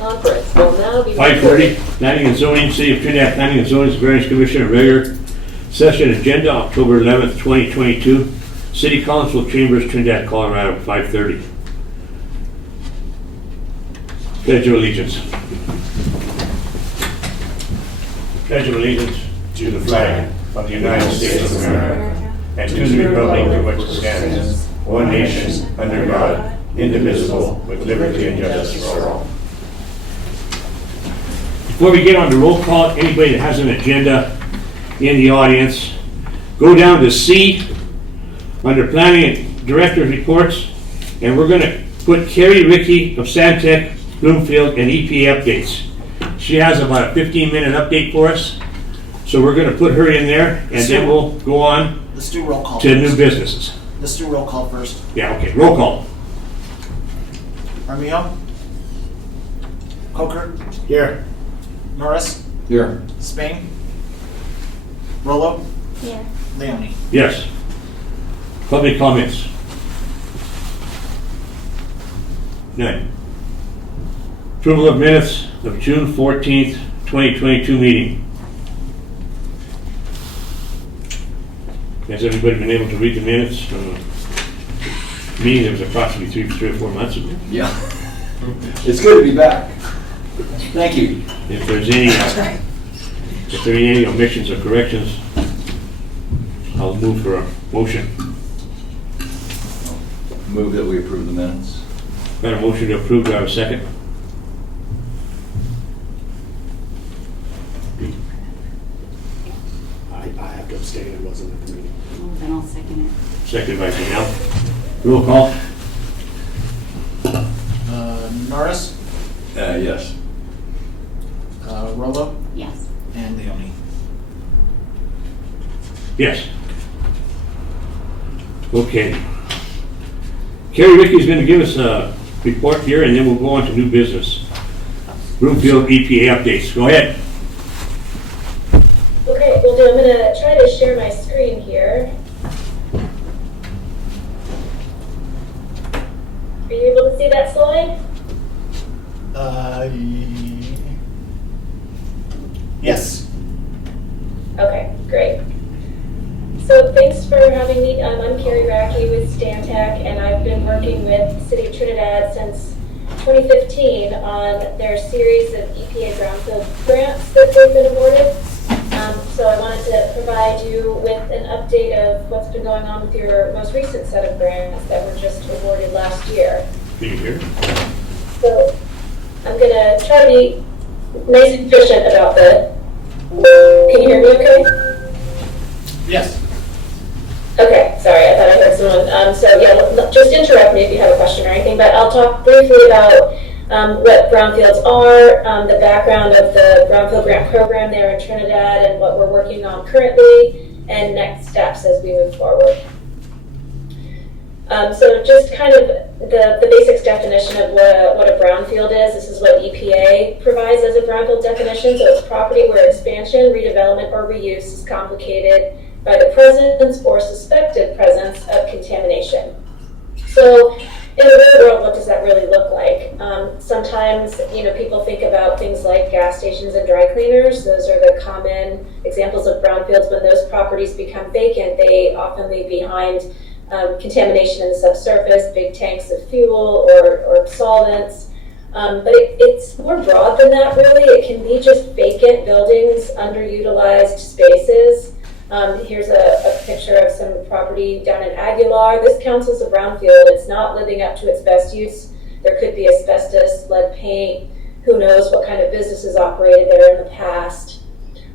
conference will now be 5:30, Planning and Zoning, City of Trinidad Planning and Zoning Variance Commission, regular session agenda, October 11th, 2022. City Council Chambers, Trinidad, Colorado, 5:30. Pledge of allegiance. Pledge of allegiance to the flag of the United States of America and to the republic for which it stands, one nation, under God, indivisible, with liberty and justice for all. Before we get on the roll call, anybody that has an agenda in the audience, go down to C under Planning and Director's Reports, and we're going to put Carrie Rickey of Santec, Bloomfield, and EPA updates. She has about a 15-minute update for us, so we're going to put her in there, and then we'll go on Let's do roll call to first. new businesses. Let's do roll call first. Yeah, okay, roll call. Armijo? Coker? Here. Norris? Here. Spain? Rollo? Here. Leone? Yes. Public comments. None. Approval of minutes of June 14th, 2022 meeting. Has everybody been able to read the minutes from the meeting that was approximately three or 4 months ago? Yeah. It's good to be back. Thank you. If there are any omissions or corrections, I'll move for a motion. Move that we approve the minutes. Got a motion to approve, do I have a second? I have to abstain, I wasn't at the meeting. Well, then I'll second it. Second by Janelle. Roll call. Norris? Yes. Rollo? Yes. And Leone? Yes. Okay. Carrie Rickey's going to give us a report here, and then we'll go on to new business. Bloomfield EPA updates. Go ahead. Okay, well, I'm going to try to share my screen here. Are you able to see that slide? Yes. Okay, great. So thanks for having me. I'm Carrie Racky with Stantec, and I've been working with the City of Trinidad since 2015 on their series of EPA brownfield grants that they've been awarded. So I wanted to provide you with an update of what's been going on with your most recent set of grants that were just awarded last year. Can you hear? So I'm going to try to be nice and efficient about the... Can you hear me okay? Yes. Okay, sorry, I thought I heard someone. So yeah, just interrupt me if you have a question or anything, but I'll talk briefly about what brownfields are, the background of the brownfield grant program there in Trinidad and what we're working on currently, and next steps as we move forward. So just kind of the basics definition of what a brownfield is. This is what EPA provides as a brownfield definition. So it's property where expansion, redevelopment, or reuse is complicated by the presence or suspected presence of contamination. So in the real world, what does that really look like? Sometimes, people think about things like gas stations and dry cleaners. Those are the common examples of brownfields. When those properties become vacant, they often leave behind contamination in the subsurface, big tanks of fuel or solvents. But it's more broad than that, really. It can be just vacant buildings, underutilized spaces. Here's a picture of some property down in Aguilar. This counts as a brownfield. It's not living up to its best use. There could be asbestos, lead paint. Who knows what kind of businesses operated there in the past.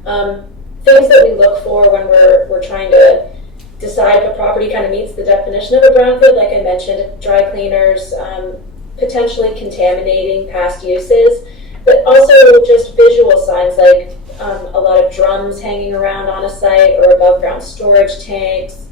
Things that we look for when we're trying to decide if a property kind of meets the definition of a brownfield, like I mentioned, dry cleaners, potentially contaminating past uses, but also just visual signs like a lot of drums hanging around on a site or above ground storage tanks.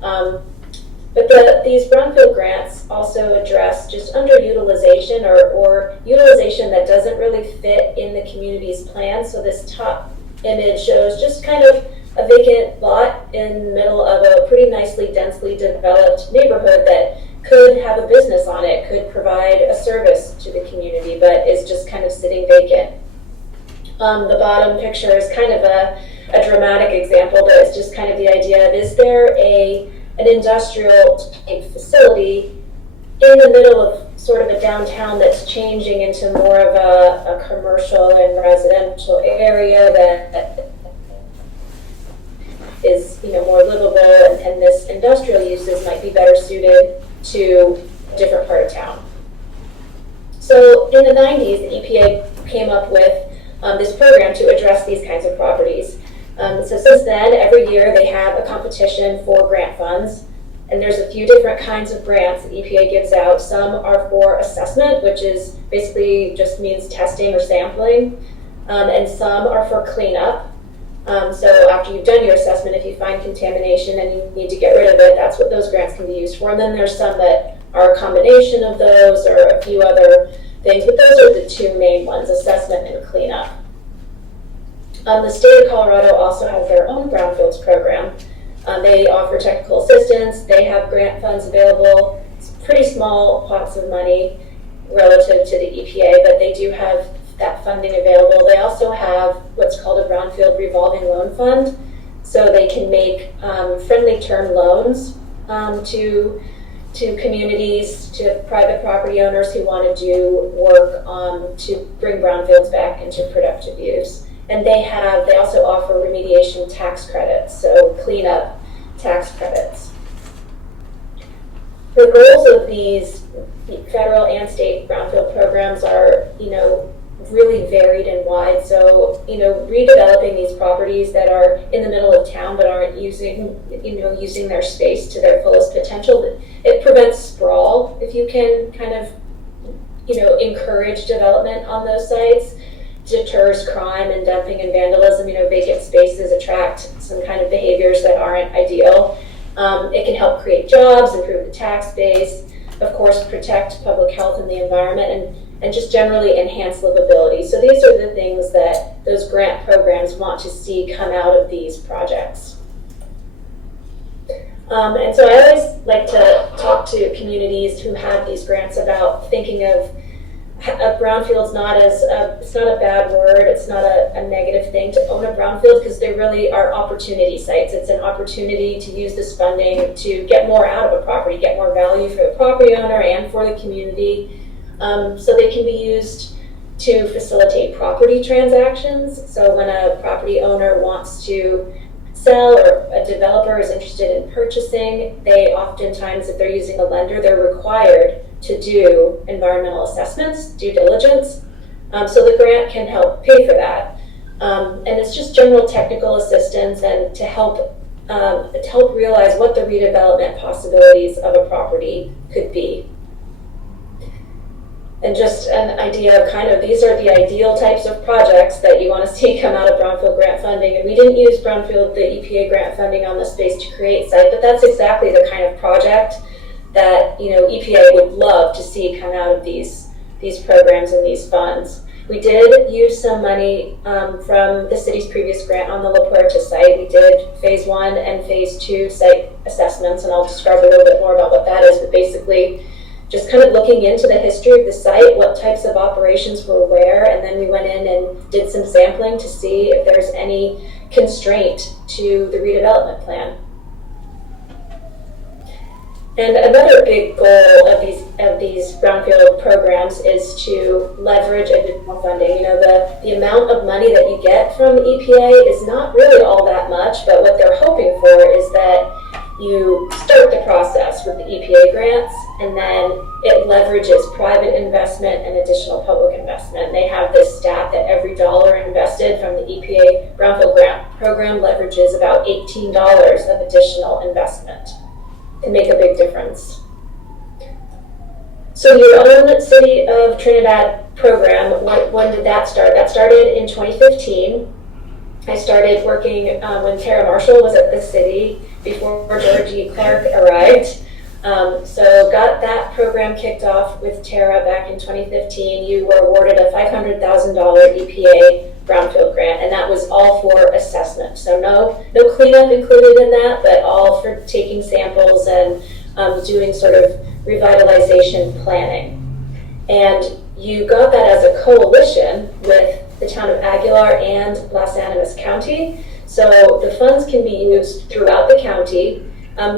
But these brownfield grants also address just underutilization or utilization that doesn't really fit in the community's plan. So this top image shows just kind of a vacant lot in the middle of a pretty nicely, densely developed neighborhood that could have a business on it, could provide a service to the community, but is just kind of sitting vacant. The bottom picture is kind of a dramatic example, but it's just kind of the idea of, is there an industrial type facility in the middle of sort of a downtown that's changing into more of a commercial and residential area that is, more livable, and this industrial uses might be better suited to a different part of town. So in the 90s, the EPA came up with this program to address these kinds of properties. So since then, every year they have a competition for grant funds, and there's a few different kinds of grants that EPA gives out. Some are for assessment, which is basically just means testing or sampling, and some are for cleanup. So after you've done your assessment, if you find contamination and you need to get rid of it, that's what those grants can be used for. And then there's some that are a combination of those or a few other things, but those are the two main ones, assessment and cleanup. The state of Colorado also has their own brownfields program. They offer technical assistance. They have grant funds available. It's pretty small pots of money relative to the EPA, but they do have that funding available. They also have what's called a brownfield revolving loan fund, so they can make friendly term loans to communities, to private property owners who want to do work to bring brownfields back into productive use. And they also offer remediation tax credits, so cleanup tax credits. The goals of these federal and state brownfield programs are, really varied and wide. So, redeveloping these properties that are in the middle of town but aren't using their space to their fullest potential. It prevents sprawl if you can kind of, encourage development on those sites. Deters crime and dumping and vandalism. Vacant spaces attract some kind of behaviors that aren't ideal. It can help create jobs, improve the tax base, of course, protect public health and the environment, and just generally enhance livability. So these are the things that those grant programs want to see come out of these projects. And so I always like to talk to communities who have these grants about thinking of brownfields it's not a bad word, it's not a negative thing to own a brownfield, because they really are opportunity sites. It's an opportunity to use this funding to get more out of a property, get more value for the property owner and for the community. So they can be used to facilitate property transactions. So when a property owner wants to sell or a developer is interested in purchasing, they oftentimes, if they're using a lender, they're required to do environmental assessments, due diligence. So the grant can help pay for that. And it's just general technical assistance and to help realize what the redevelopment possibilities of a property could be. And just an idea of these are the ideal types of projects that you want to see come out of brownfield grant funding. And we didn't use the EPA grant funding on the Space to Create site, but that's exactly the kind of project that EPA would love to see come out of these programs and these funds. We did use some money from the city's previous grant on the La Puerta site. We did phase 1 and phase 2 site assessments, and I'll describe a little bit more about what that is, but basically just kind of looking into the history of the site, what types of operations were where, and then we went in and did some sampling to see if there's any constraint to the redevelopment plan. And another big goal of these brownfield programs is to leverage additional funding. The amount of money that you get from the EPA is not really all that much, but what they're hoping for is that you start the process with the EPA grants, and then it leverages private investment and additional public investment. And they have this stat that every dollar invested from the EPA brownfield grant program leverages about $18 of additional investment. Can make a big difference. So your own City of Trinidad program, when did that start? That started in 2015. I started working when Tara Marshall was at the city before Georgie Clark arrived. So got that program kicked off with Tara back in 2015. You were awarded a $500,000 EPA brownfield grant, and that was all for assessment. So no cleanup included in that, but all for taking samples and doing sort of revitalization planning. And you got that as a coalition with the town of Aguilar and Las Animas County. So the funds can be used throughout the county.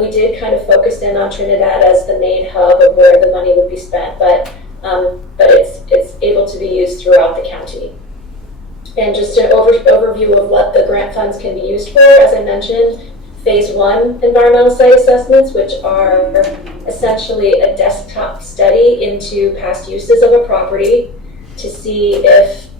We did kind of focus in on Trinidad as the main hub of where the money would be spent, but it's able to be used throughout the county. And just an overview of what the grant funds can be used for, as I mentioned, Phase 1 environmental site assessments, which are essentially a desktop study into past uses of a property to see if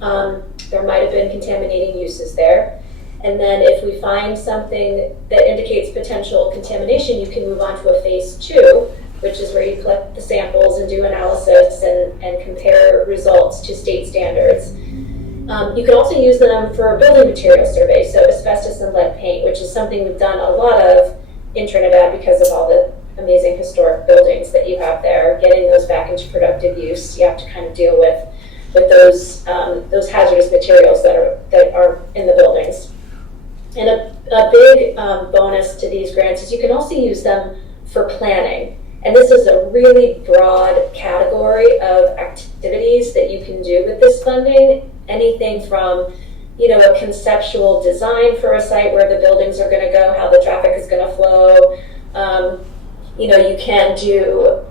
there might have been contaminating uses there. And then if we find something that indicates potential contamination, you can move on to a Phase 2, which is where you collect the samples and do analysis and compare results to state standards. You can also use them for building material surveys, so asbestos and lead paint, which is something we've done a lot of in Trinidad because of all the amazing historic buildings that you have there. Getting those back into productive use, you have to kind of deal with those hazardous materials that are in the buildings. And a big bonus to these grants is you can also use them for planning. And this is a really broad category of activities that you can do with this funding. Anything from, a conceptual design for a site where the buildings are going to go, how the traffic is going to flow. You can do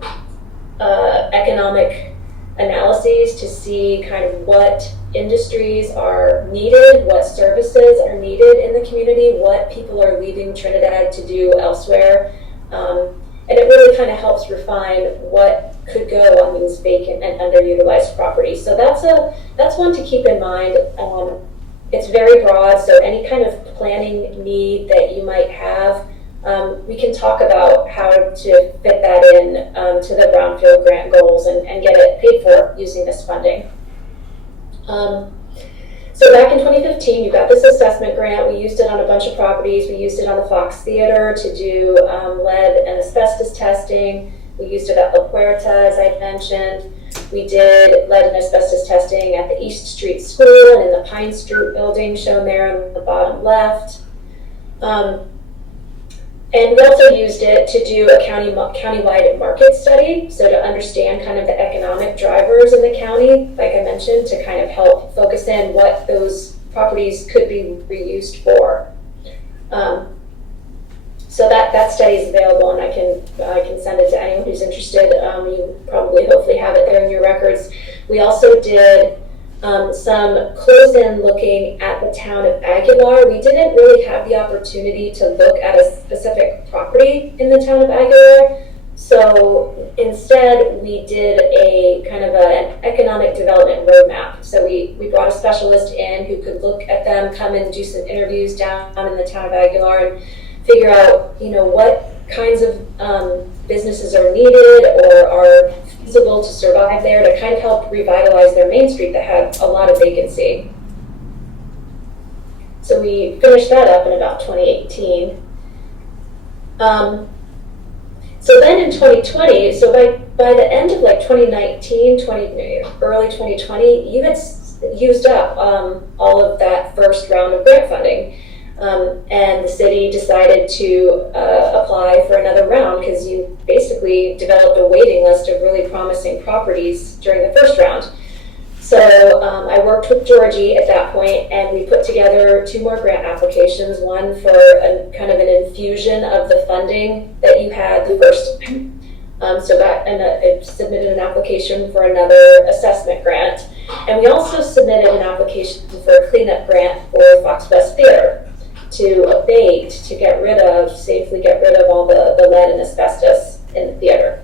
economic analyses to see kind of what industries are needed, what services are needed in the community, what people are leaving Trinidad to do elsewhere. And it really kind of helps refine what could go on these vacant and underutilized properties. So that's one to keep in mind. It's very broad, so any kind of planning need that you might have, we can talk about how to fit that in to the brownfield grant goals and get it paid for using this funding. So back in 2015, you got this assessment grant. We used it on a bunch of properties. We used it on the Fox Theater to do lead and asbestos testing. We used it at La Puerta, as I mentioned. We did lead and asbestos testing at the East Street School and in the Pine Street building shown there on the bottom left. And we also used it to do a countywide market study, so to understand kind of the economic drivers in the county, like I mentioned, to kind of help focus in what those properties could be reused for. So that study is available, and I can send it to anyone who's interested. You probably hopefully have it there in your records. We also did some close-in looking at the town of Aguilar. We didn't really have the opportunity to look at a specific property in the town of Aguilar. So instead, we did a kind of an economic development roadmap. So we brought a specialist in who could look at them, come and do some interviews down in the town of Aguilar and figure out, what kinds of businesses are needed or are feasible to survive there to kind of help revitalize their main street that had a lot of vacancy. So we finished that up in about 2018. So then in 2020, so by the end of like 2019, early 2020, you had used up all of that first round of grant funding. And the city decided to apply for another round because you basically developed a waiting list of really promising properties during the first round. So I worked with Georgie at that point, and we put together 2 more grant applications, one for a kind of an infusion of the funding that you had the first time. I submitted an application for another assessment grant. And we also submitted an application for a cleanup grant for Fox West Theater to abate, to safely get rid of all the lead and asbestos in the theater.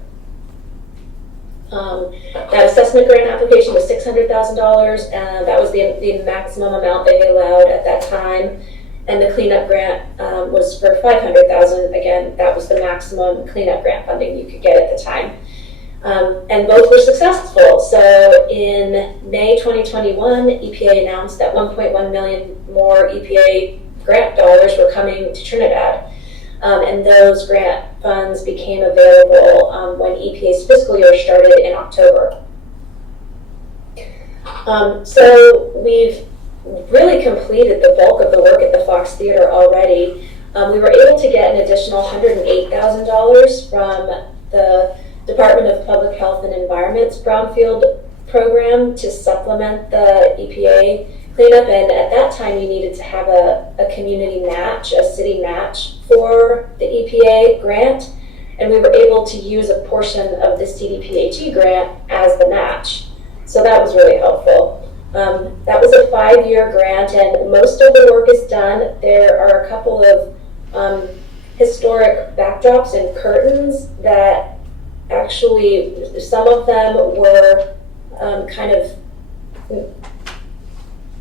That assessment grant application was $600,000, and that was the maximum amount they allowed at that time. And the cleanup grant was for $500,000. Again, that was the maximum cleanup grant funding you could get at the time. And both were successful. So in May 2021, EPA announced that 1.1 million more EPA grant dollars were coming to Trinidad. And those grant funds became available when EPA's fiscal year started in October. So we've really completed the bulk of the work at the Fox Theater already. We were able to get an additional $108,000 from the Department of Public Health and Environment's brownfield program to supplement the EPA cleanup. And at that time, you needed to have a community match, a city match for the EPA grant. And we were able to use a portion of the CDPHE grant as the match. So that was really helpful. That was a 5-year grant, and most of the work is done. There are a couple of historic backdrops and curtains that actually, some of them were kind of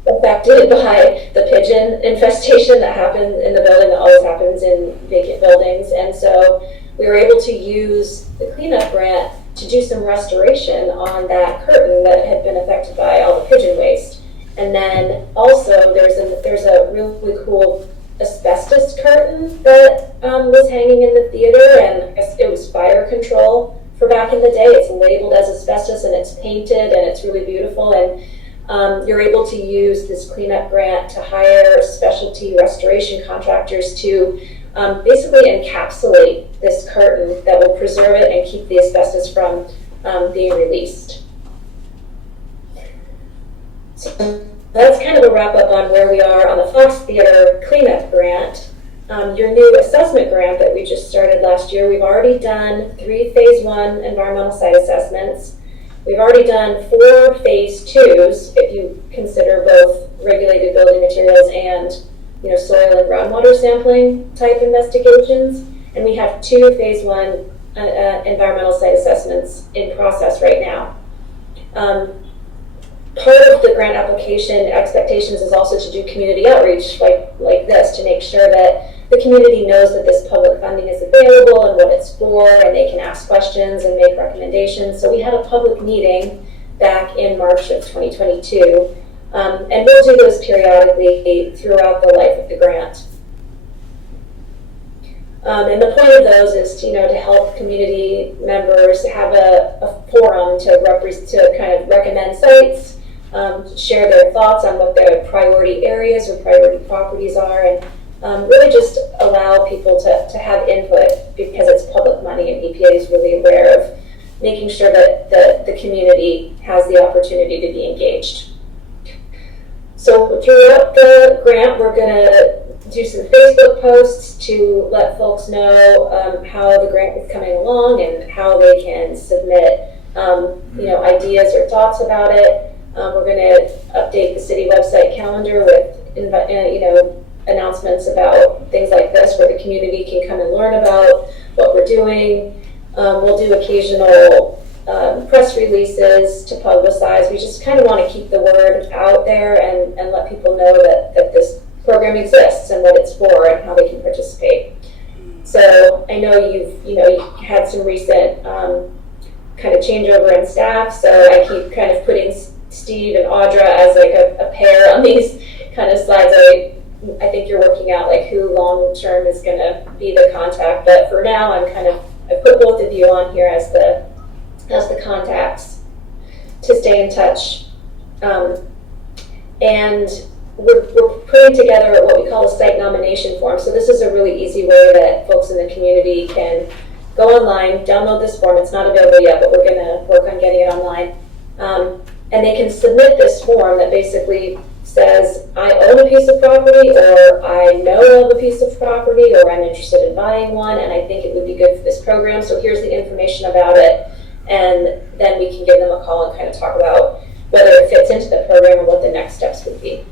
affected by the pigeon infestation that happened in the building, that always happens in vacant buildings. And so we were able to use the cleanup grant to do some restoration on that curtain that had been affected by all the pigeon waste. And then also there's a really cool asbestos curtain that was hanging in the theater, and I guess it was fire control for back in the day. It's labeled as asbestos and it's painted and it's really beautiful. And you're able to use this cleanup grant to hire specialty restoration contractors to basically encapsulate this curtain that will preserve it and keep the asbestos from being released. So that's kind of a wrap up on where we are on the Fox Theater cleanup grant. Your new assessment grant that we just started last year, we've already done 3 phase 1 environmental site assessments. We've already done 4 phase 2s, if you consider both regulated building materials and soil and groundwater sampling type investigations. And we have 2 phase 1 environmental site assessments in process right now. Part of the grant application expectations is also to do community outreach like this, to make sure that the community knows that this public funding is available and what it's for, and they can ask questions and make recommendations. So we had a public meeting back in March of 2022, and we'll do those periodically throughout the life of the grant. And the point of those is to help community members have a forum to kind of recommend sites, share their thoughts on what their priority areas or priority properties are, and really just allow people to have input, because it's public money and EPA is really aware of making sure that the community has the opportunity to be engaged. So throughout the grant, we're going to do some Facebook posts to let folks know how the grant is coming along and how they can submit ideas or thoughts about it. We're going to update the city website calendar with announcements about things like this, where the community can come and learn about what we're doing. We'll do occasional press releases to publicize. We just kind of want to keep the word out there and let people know that this program exists and what it's for and how they can participate. So I know you've had some recent kind of changeover in staff, so I keep kind of putting Steve and Audra as like a pair on these kind of slides. I think you're working out like who long term is going to be the contact, but for now I put both of you on here as the contacts to stay in touch. And we're putting together what we call a site nomination form. So this is a really easy way that folks in the community can go online, download this form. It's not available yet, but we're going to work on getting it online. And they can submit this form that basically says, I own a piece of property, or I know of a piece of property, or I'm interested in buying one, and I think it would be good for this program, so here's the information about it. And then we can give them a call and kind of talk about whether it fits into the program and what the next steps would be.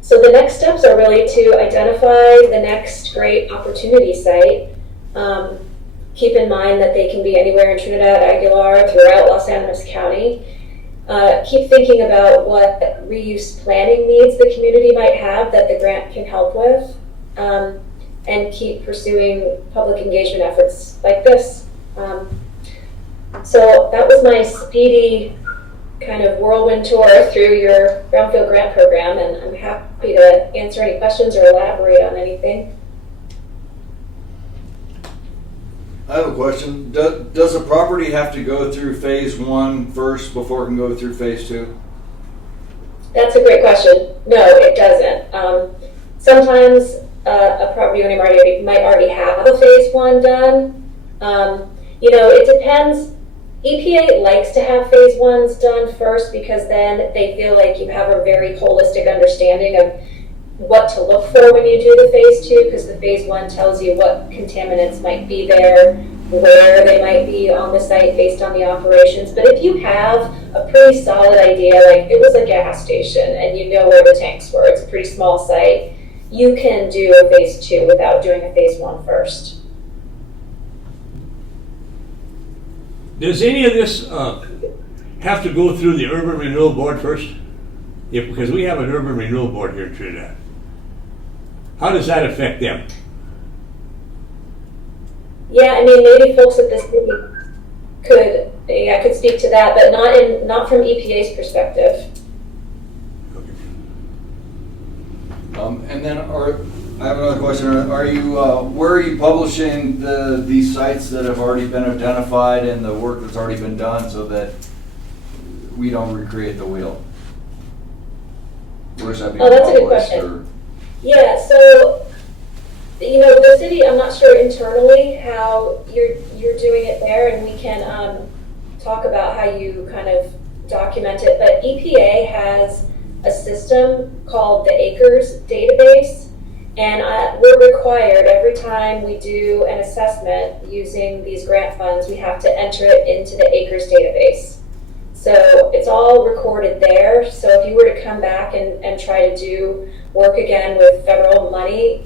So the next steps are really to identify the next great opportunity site. Keep in mind that they can be anywhere in Trinidad, Aguilar, throughout Los Animas County. Keep thinking about what reuse planning needs the community might have that the grant can help with, and keep pursuing public engagement efforts like this. So that was my speedy kind of whirlwind tour through your Brownfield Grant Program, and I'm happy to answer any questions or elaborate on anything. I have a question. Does a property have to go through phase 1 first before it can go through phase 2? That's a great question. No, it doesn't. Sometimes a property owner might already have a phase one done. It depends. EPA likes to have phase ones done first because then they feel like you have a very holistic understanding of what to look for when you do the phase two, because the phase one tells you what contaminants might be there, where they might be on the site based on the operations. But if you have a pretty solid idea, like it was a gas station and you know where the tanks were, it's a pretty small site, you can do a phase two without doing a phase one first. Does any of this have to go through the Urban Renewal Board first? Because we have an Urban Renewal Board here in Trinidad. How does that affect them? Yeah, I mean, maybe folks at the city could speak to that, but not from EPA's perspective. And then, I have another question. Are you, where are you publishing these sites that have already been identified and the work that's already been done so that we don't recreate the wheel? Where's that being Oh, that's a good published, question. or- Yeah, so, the city, I'm not sure internally how you're doing it there, and we can talk about how you kind of document it, but EPA has a system called the Acres database, and we're required every time we do an assessment using these grant funds, we have to enter it into the Acres database. So it's all recorded there. So if you were to come back and try to do work again with federal money,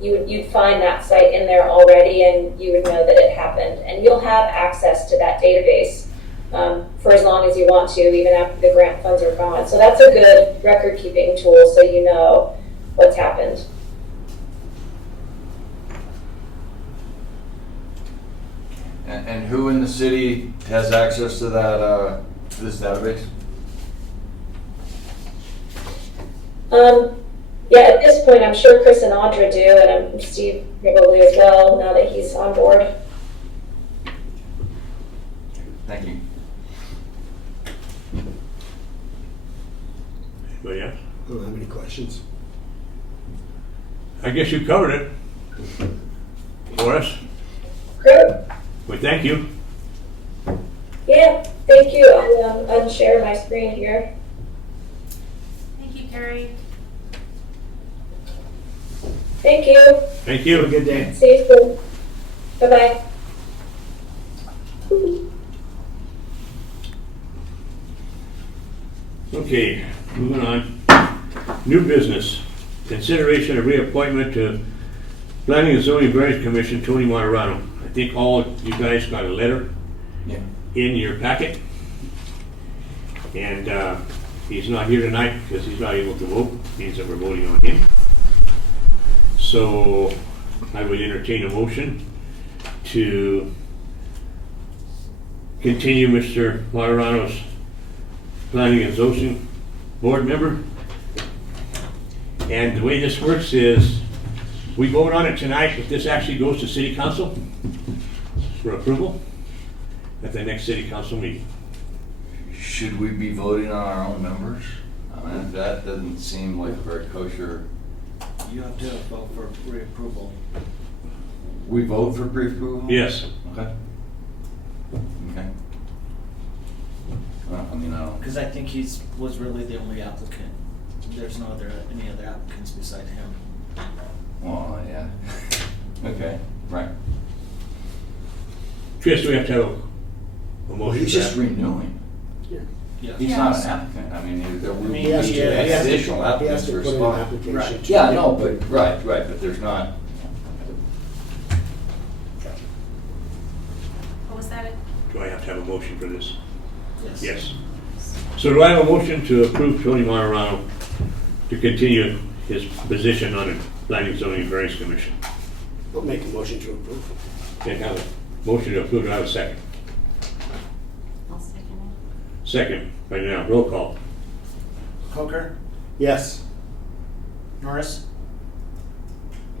you'd find that site in there already, and you would know that it happened. And you'll have access to that database for as long as you want to, even after the grant funds are gone. So that's a good record-keeping tool, so you know what's happened. And who in the city has access to that, this database? Yeah, at this point, I'm sure Chris and Audra do, and Steve probably as well, now that he's on board. Thank you. But yeah, I don't have any questions. I guess you covered it for us. Great. Well, thank you. Yeah, thank you. I'll unshare my screen here. Thank you, Carrie. Thank you. Thank you. Have a good day. See you soon. Bye-bye. Okay, moving on. New business. Consideration of reappointment to Planning and Zoning Variance Commission, Tony Moderano. I think all you guys got a letter Yeah. in your packet. And he's not here tonight because he's not able to vote. Means that we're voting on him. So I would entertain a motion to continue Mr. Moderano's Planning and Zoning Board member. And the way this works is we vote on it tonight, but this actually goes to City Council for approval at the next City Council meeting. Should we be voting on our own members? I mean, that doesn't seem like very kosher. You have to vote for reapproval. We vote for pre-approval? Yes. Okay. Okay. Well, I mean, I don't. Because I think was really the only applicant. There's no any other applicants beside him. Well, yeah. Okay, right. Chris, we have to have a motion He's for just that. renewing. Yeah. He's not an applicant. I mean, there will be He has to, additional he has applicants to for a put in an spot. application. Right. to- Yeah, I know, but, right, but there's not. What was that? Do I have to have a motion for this? Yes. Yes. So do I have a motion to approve Tony Moderano to continue his position on the Planning, Zoning, and Variance Commission? I'll make a motion to approve. And have a motion to approve, do I have a second? I'll second it. Second, right now, roll call. Coker, Yes. Norris,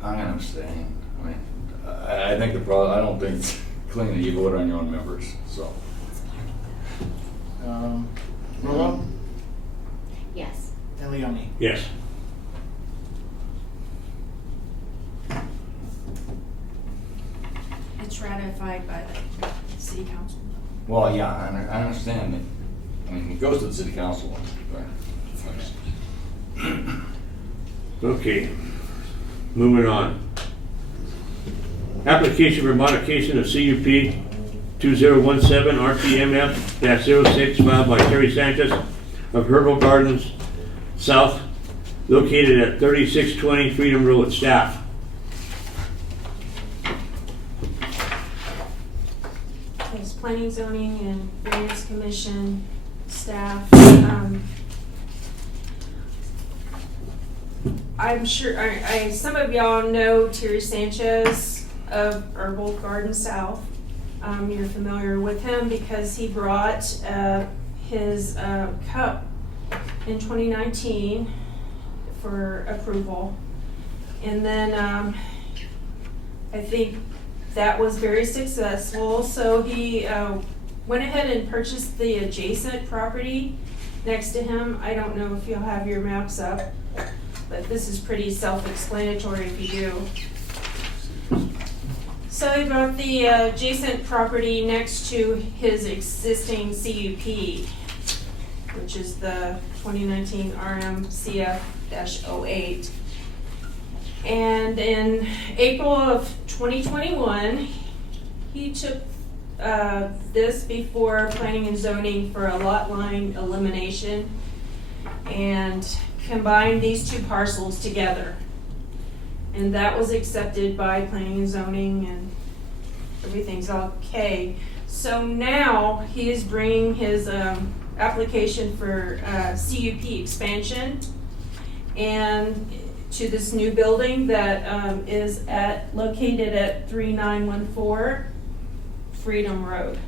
I'm gonna abstain. I mean, I think the problem, I don't think it's clean that you vote on your own members, so. Rolo, Yes. and Leone. Yes. Well, yeah, I understand that. I mean, it goes to the city council. Right? Okay, moving on. Application for modification of CUP 2017 RTMF-06 filed by Terry Sanchez of Herbal Gardens South, located at 3620 Freedom Road. Staff. Yes, Planning, Zoning, and Variance Commission staff. I'm sure, some of y'all know Terry Sanchez of Herbal Garden South. You're familiar with him because he brought his cup in 2019 for approval. And then I think that was very successful. So he went ahead and purchased the adjacent property next to him. I don't know if you'll have your maps up, but this is pretty self-explanatory if you do. So he bought the adjacent property next to his existing CUP, which is the 2019 RMCF-08. And in April of 2021, he took this before Planning and Zoning for a lot line elimination and combined these two parcels together. And that was accepted by Planning and Zoning, and everything's okay. So now he is bringing his application for CUP expansion and to this new building that is located at 3914 Freedom Road.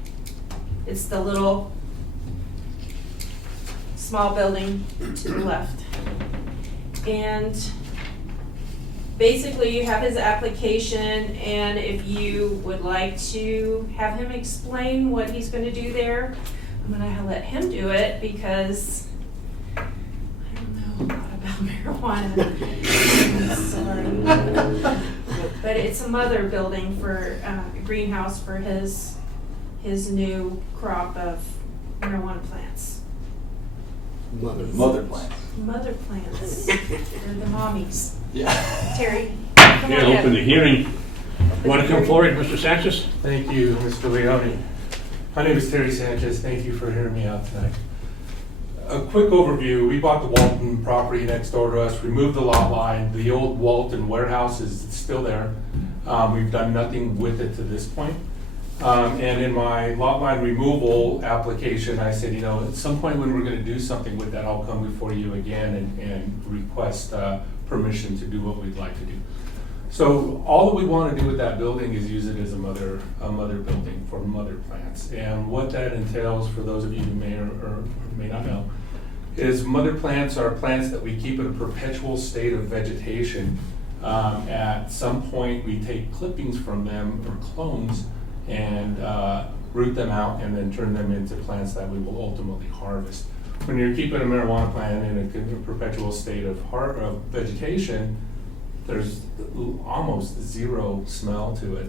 It's the little small building to the left. And basically you have his application, and if you would like to have him explain what he's going to do there, I'm going to let him do it because I don't know a lot about marijuana. Sorry. But it's a mother building for a greenhouse for his new crop of marijuana plants. Mother. Mother plants. Mother plants. They're the mommies. Yeah. Terry, come Okay, on open the in. hearing. Want to come forward, Mr. Sanchez? Thank you, Mr. Leone. My name is Terry Sanchez. Thank you for hearing me out tonight. A quick overview. We bought the Walton property next door to us, removed the lot line. The old Walton warehouse is still there. We've done nothing with it to this point. And in my lot line removal application, I said, at some point when we're going to do something with that, I'll come before you again and request permission to do what we'd like to do. So all that we want to do with that building is use it as a mother building for mother plants. And what that entails, for those of you who may or may not know, is mother plants are plants that we keep in a perpetual state of vegetation. At some point, we take clippings from them or clones and root them out and then turn them into plants that we will ultimately harvest. When you're keeping a marijuana plant in a perpetual state of vegetation, there's almost zero smell to it.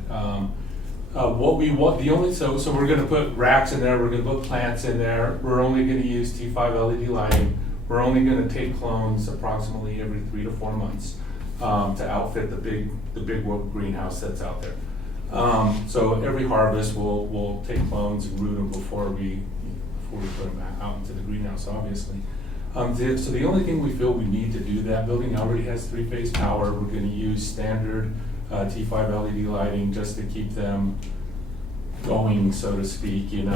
What we want, so we're going to put racks in there. We're going to put plants in there. We're only going to use T5 LED lighting. We're only going to take clones approximately every 3 to 4 months to outfit the big greenhouse that's out there. So every harvest we'll take clones and root them before we put them out into the greenhouse, obviously. So the only thing we feel we need to do, that building already has 3-phase power. We're going to use standard T5 LED lighting just to keep them going, so to speak, and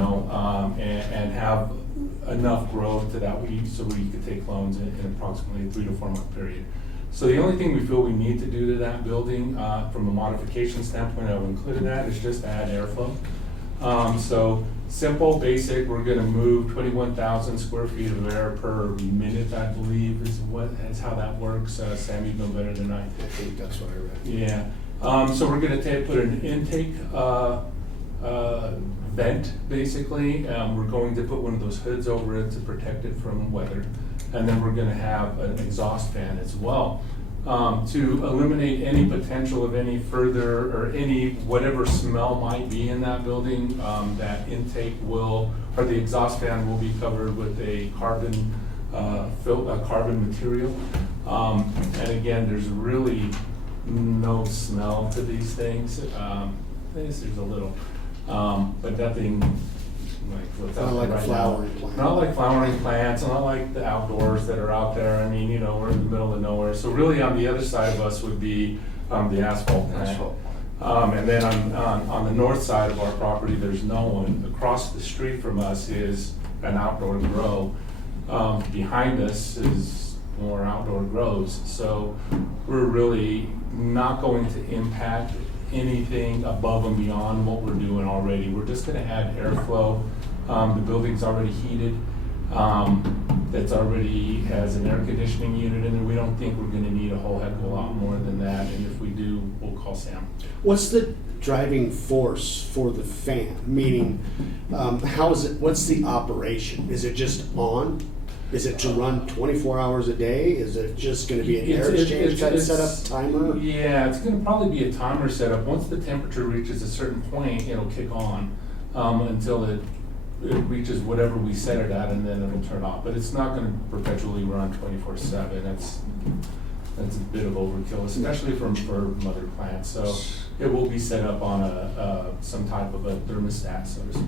have enough growth to that so we could take clones in approximately a 3 to 4 month period. So the only thing we feel we need to do to that building, from a modification standpoint, I've included that, is just add airflow. So simple, basic, we're going to move 21,000 square feet of air per minute, I believe, is how that works. Sam, you know better than I. I think that's what I read. Yeah. So we're going to put an intake vent, basically. We're going to put one of those hoods over it to protect it from weather. And then we're going to have an exhaust fan as well. to eliminate any potential of any further, or any, whatever smell might be in that building, that intake will, or the exhaust fan will be covered with a carbon, carbon material. And again, there's really no smell to these things. There's a little, but nothing like what's out Not there like a right flowering now. plant. Not like flowering plants, not like the outdoors that are out there. I mean, we're in the middle of nowhere. So really on the other side of us would be the asphalt plant. Asphalt. And then on the north side of our property, there's no one. Across the street from us is an outdoor grow. Behind us is more outdoor grows. So we're really not going to impact anything above and beyond what we're doing already. We're just gonna add airflow. The building's already heated. That's already has an air conditioning unit in it. We don't think we're gonna need a whole heck of a lot more than that. And if we do, we'll call Sam. What's the driving force for the fan? Meaning, how is it, what's the operation? Is it just on? Is it to run 24 hours a day? Is it just gonna be an air exchange type setup, timer? Yeah, it's gonna probably be a timer setup. Once the temperature reaches a certain point, it'll kick on until it reaches whatever we set it at, and then it'll turn off. But it's not gonna perpetually run 24/7. That's a bit of overkill, especially for mother plants. So it will be set up on some type of a thermostat, so to speak.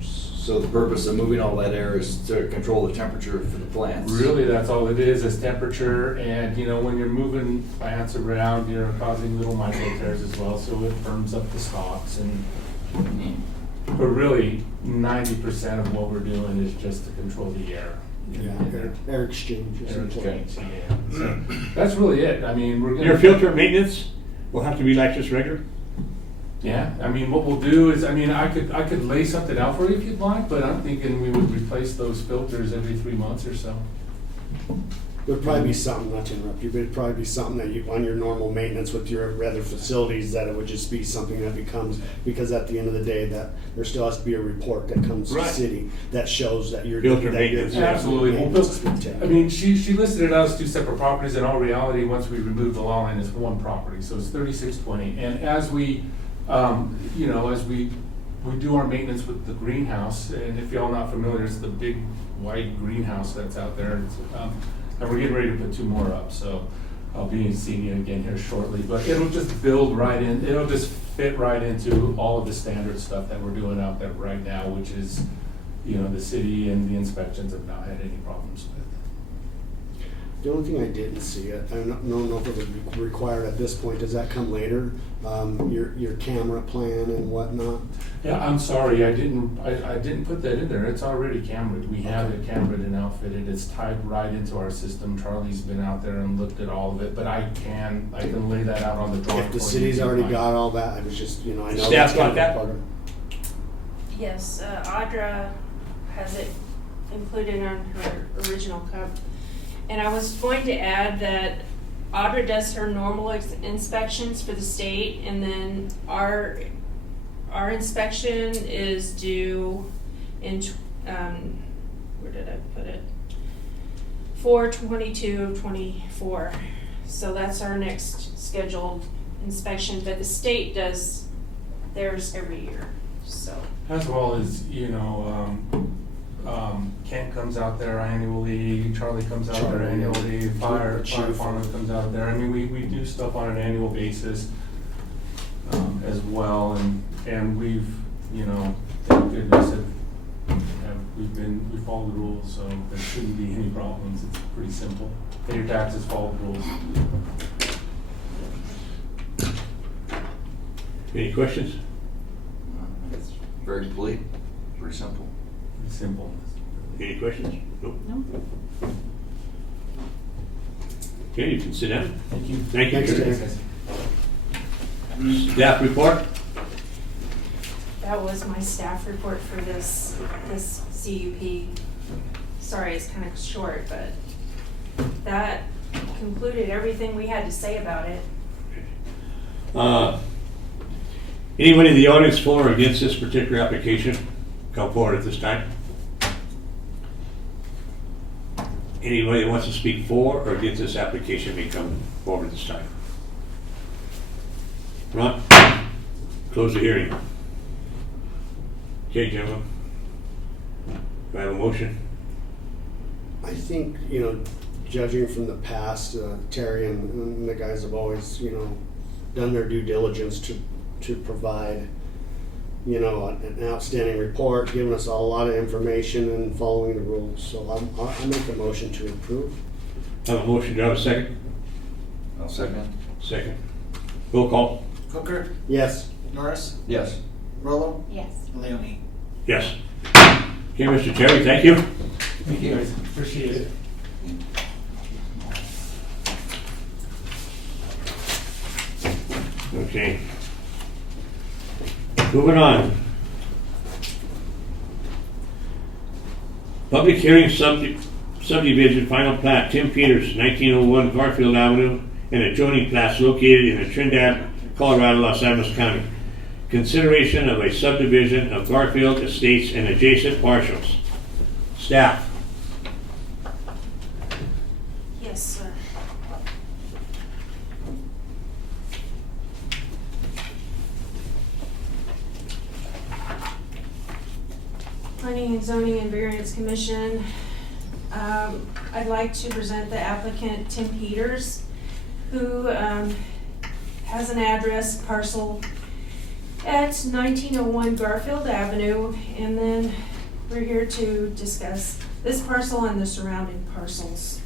So the purpose of moving all that air is to control the temperature for the plants? Really, that's all it is temperature. And, when you're moving plants around, you're causing little micro tears as well, so it firms up the stalks. But really, 90% of what we're doing is just to control the air. Yeah, air exchange is Air important. exchange, yeah. So that's really it. I mean, we're gonna. Your filter maintenance will have to be like this regular? Yeah, I mean, what we'll do is, I could lay something out for you if you'd like, but I'm thinking we would replace those filters every 3 months or so. There'd probably be something, not to interrupt you, but it'd probably be something that you, on your normal maintenance with your other facilities, that it would just be something that becomes, because at the end of the day, that there still has to be a report that comes to the Right. city that shows that you're. Filter that you're- maintenance. Absolutely. Well, maintenance has been taken. I mean, she listed it as two separate properties. In all reality, once we remove the law line, it's one property, so it's 3620. And as we, as we do our maintenance with the greenhouse, and if y'all not familiar, it's the big white greenhouse that's out there. And we're getting ready to put 2 more up, so I'll be seeing you again here shortly. But it'll just build right in, it'll just fit right into all of the standard stuff that we're doing out there right now, which is, the city and the inspections have not had any problems with. The only thing I didn't see, I don't know if it would be required at this point, does that come later? Your camera plan and whatnot? Yeah, I'm sorry, I didn't put that in there. It's already cambered. We have it cambered and outfitted. It's tied right into our system. Charlie's been out there and looked at all of it, but I can lay that out on the drawing. If the for you city's if you'd already like. got all that, I was just, I know. Staff that's got kind of that? part of- Yes, Audra has it included on her original cup. And I was going to add that Audra does her normal inspections for the state, and then our inspection is due in, where did I put it? 4/22/24. So that's our next scheduled inspection, but the state does theirs every year, so. As well as, Kent comes out there annually, Charlie comes out there Charlie, annually, fire Chief. department comes out there. I mean, we do stuff on an annual basis as well, and we've, thank goodness, we follow the rules, so there shouldn't be any problems. It's pretty simple. Pay your taxes, follow the rules. Any questions? It's very complete, pretty simple. Pretty simple. Any questions? Nope. No. Okay, you can sit down. Thank you. Thank you. Thanks, Terry. Terry. Staff report? That was my staff report for this CUP. Sorry, it's kind of short, but that concluded everything we had to say about it. Anyone in the audience for or against this particular application? Come forward at this time. Anybody that wants to speak for or against this application may come forward this time. Ron, close the hearing. Okay, gentlemen. Do I have a motion? I think, judging from the past, Terry and the guys have always, done their due diligence to provide, an outstanding report, giving us a lot of information and following the rules. So I make a motion to approve. I have a motion. Do I have a second? I'll second. Second. Roll call. Hooker, Yes. Norris, Yes. Rolo, Yes. and Leone. Yes. Okay, Mr. Terry, thank you. Thank you guys, appreciate it. Okay. Moving on. Public hearing subdivision final plat, Tim Peters, 1901 Garfield Avenue, and adjoining plats located in the Trinidad, Colorado, Los Alamos County. Consideration of a subdivision of Garfield Estates and adjacent parcels. Staff. Yes, sir. Planning and Zoning and Variance Commission. I'd like to present the applicant Tim Peters, who has an address parcel at 1901 Garfield Avenue, and then we're here to discuss this parcel and the surrounding parcels.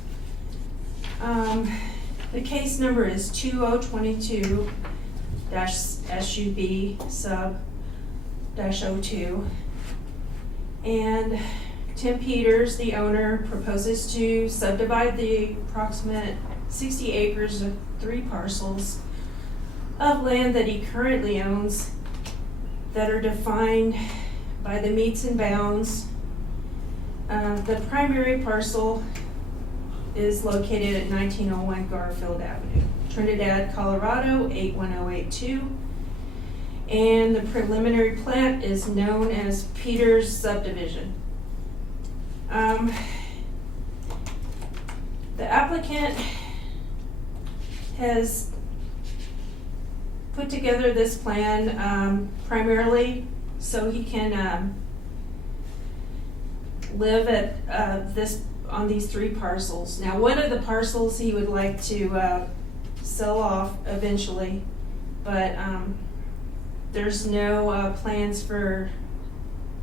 The case number is 2022-SUB sub-02. And Tim Peters, the owner, proposes to subdivide the approximate 60 acres of 3 parcels of land that he currently owns that are defined by the meets and bounds. The primary parcel is located at 1901 Garfield Avenue, Trinidad, Colorado, 81082. And the preliminary plat is known as Peters subdivision. The applicant has put together this plan primarily so he can live at on these 3 parcels. Now, one of the parcels he would like to sell off eventually, but there's no plans for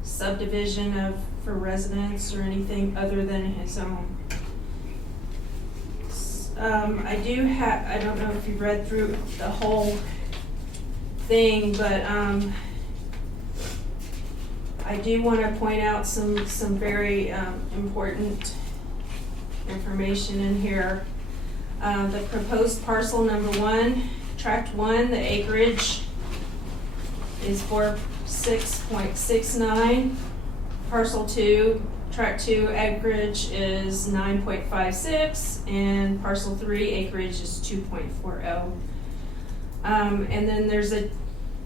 subdivision for residents or anything other than his own. I don't know if you've read through the whole thing, but I do want to point out some very important information in here. The proposed parcel number 1, tract 1, the acreage is 46.69. Parcel 2, tract 2 acreage is 9.56, and parcel 3 acreage is 2.40. And then there's a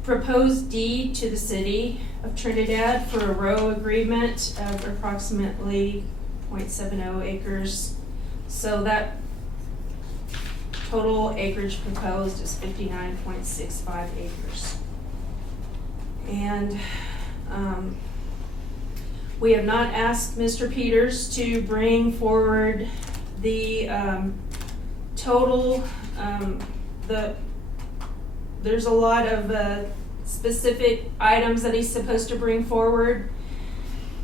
proposed deed to the city of Trinidad for a row agreement of approximately 0.70 acres. So that total acreage proposed is 59.65 acres. And we have not asked Mr. Peters to bring forward the total, there's a lot of specific items that he's supposed to bring forward.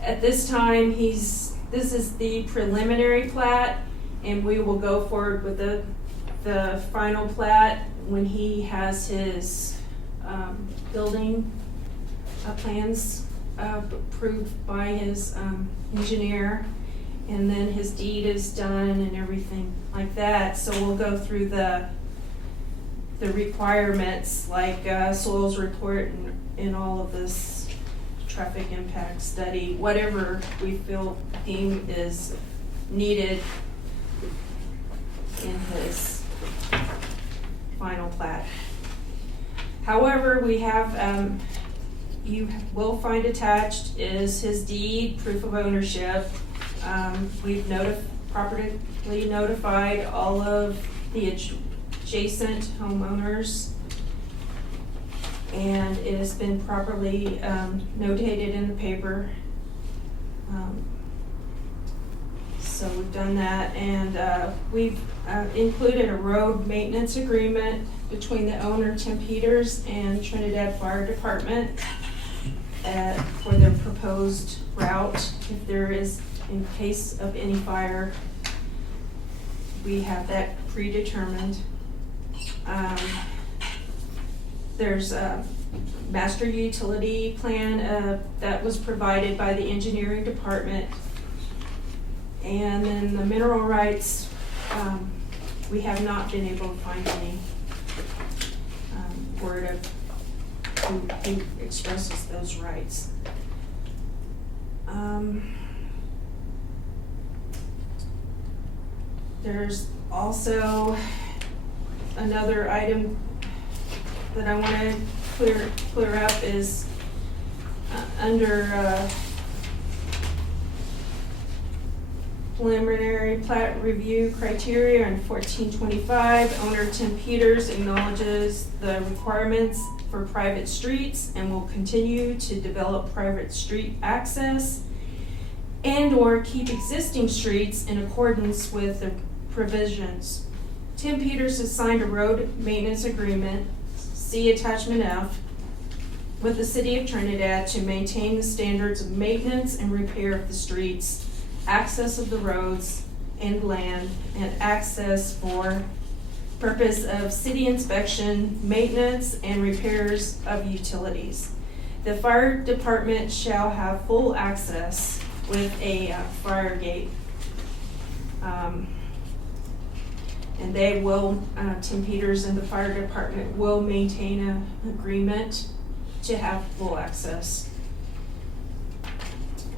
At this time, this is the preliminary plat, and we will go forward with the final plat when he has his building plans approved by his engineer, and then his deed is done and everything like that. So we'll go through the requirements like soils report and all of this traffic impact study, whatever we deem is needed in his final plat. However, we have you will find attached is his deed, proof of ownership. We've properly notified all of the adjacent homeowners, and it has been properly notated in the paper. So we've done that, and we've included a road maintenance agreement between the owner, Tim Peters, and Trinidad Fire Department for their proposed route. If there is, in case of any fire, we have that predetermined. There's a master utility plan that was provided by the engineering department. And then the mineral rights, we have not been able to find any word of who expresses those rights. There's also another item that I want to clear up is under preliminary plat review criteria in 1425, owner Tim Peters acknowledges the requirements for private streets and will continue to develop private street access and/or keep existing streets in accordance with the provisions. Tim Peters has signed a road maintenance agreement, see attachment F, with the City of Trinidad to maintain the standards of maintenance and repair of the streets, access of the roads and land, and access for purpose of city inspection, maintenance, and repairs of utilities. The fire department shall have full access with a fire gate. And they will, Tim Peters and the fire department will maintain an agreement to have full access.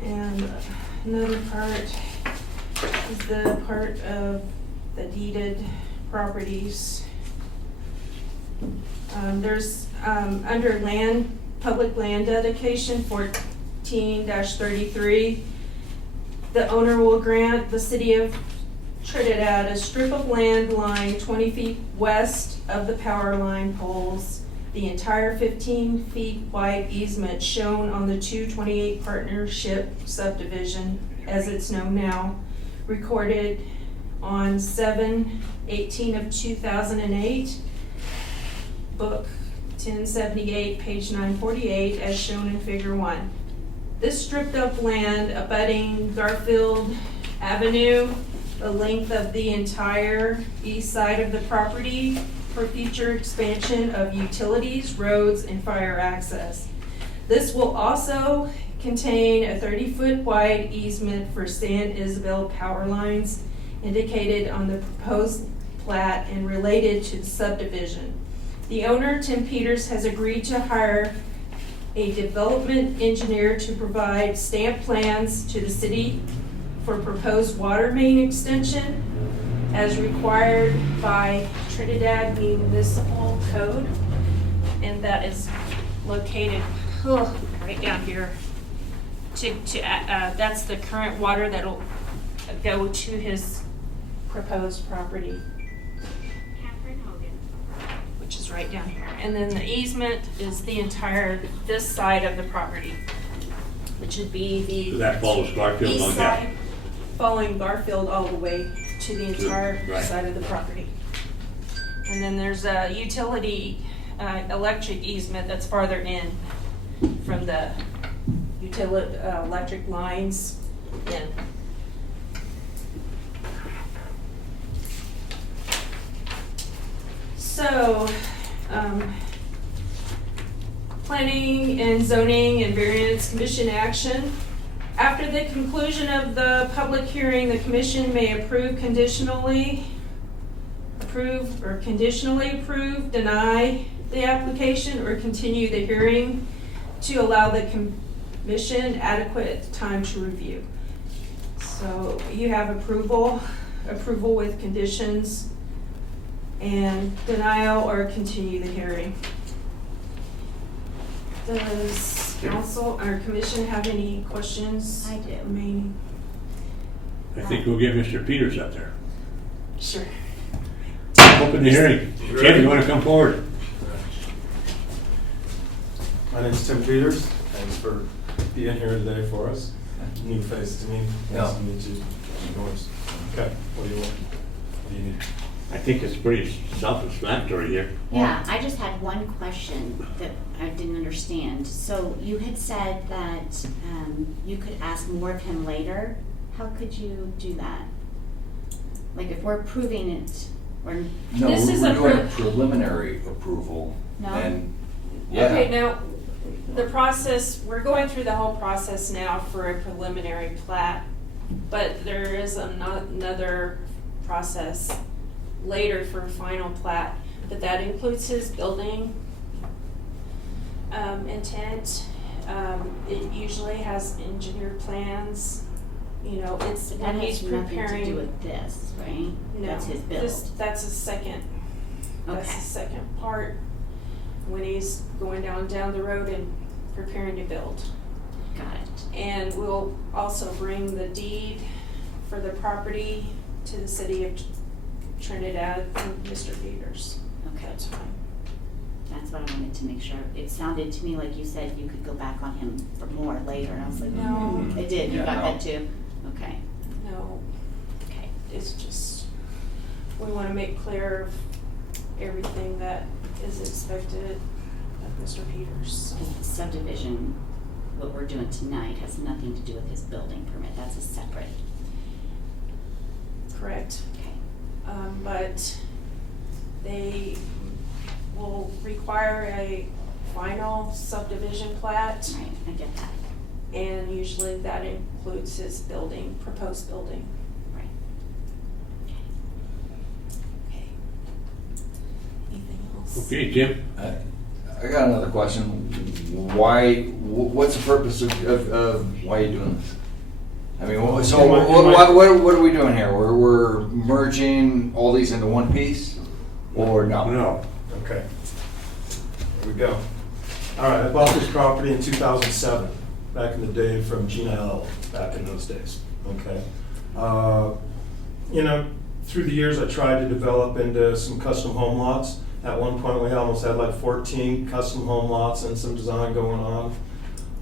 And another part is the part of the deeded properties. There's under land, public land dedication 14-33, the owner will grant the City of Trinidad a strip of land lying 20 feet west of the power line poles, the entire 15 feet wide easement shown on the 228 partnership subdivision as it's known now, recorded on 7/18 of 2008, book 1078, page 948, as shown in figure 1. This stripped up land abutting Garfield Avenue, the length of the entire east side of the property for future expansion of utilities, roads, and fire access. This will also contain a 30-foot wide easement for San Isabel power lines indicated on the proposed plat and related to the subdivision. The owner, Tim Peters, has agreed to hire a development engineer to provide stamp plans to the city for proposed water main extension as required by Trinidad Municipal Code, and that is located right down here. That's the current water that'll go to his proposed property, which is right down here. And then the easement is the entire, this side of the property, which would be the So that follows Garfield east on down. side, following Garfield all the way to the entire Right. side of the property. And then there's a utility electric easement that's farther in from the utility electric lines in. So, Planning and Zoning and Variance Commission action. After the conclusion of the public hearing, the commission may conditionally approve, deny the application, or continue the hearing to allow the commission adequate time to review. So you have approval with conditions, and denial or continue the hearing. Does council or commission have any questions? I do. Remaining? I think we'll get Mr. Peters up there. Sure. Open the hearing. Tim, you wanna come forward? My name's Tim Peters. Thanks for being here today for us. New face to me. Nice to meet you. Yours. Okay, what do you want? What do you need? I think it's pretty self-explanatory here. Yeah, I just had one question that I didn't understand. So you had said that you could ask more of him later. How could you do that? Like if we're approving it, or No, This is we're a doing a pro- preliminary approval. No? And, yeah. Okay, now, the process, we're going through the whole process now for a preliminary plat, but there is another process later for final plat, but that includes his building intent. It usually has engineered plans, you know, it's that when he's has nothing to do preparing. with this, right? No, That's his build. That's a second, that's Okay. the second part, when he's going down the road and preparing to build. Got it. And we'll also bring the deed for the property to the city of Trinidad from Mr. Peters. Okay. That's fine. That's what I wanted to make sure. It sounded to me like you said you could go back on him for more later, and I was like, No. It did, you Yeah, got no. that too? Okay, No, okay. it's just, we wanna make clear of everything that is expected of Mr. Peters. Because the subdivision, what we're doing tonight, has nothing to do with his building permit. That's a separate, Correct. okay. But they will require a final subdivision plat, Right, I get that. and usually that includes his building, proposed building. Right. Okay. Anything else? Okay, Tim? I got another question. Why, what's the purpose of why are you doing this? I mean, so what are we doing here? We're merging all these into one piece? Or no? No. Okay. Here we go. All right, I bought this property in 2007, back in the day from Gina L, back in those days, okay? You know, through the years, I tried to develop into some custom home lots. At one point, we almost had like 14 custom home lots and some design going on.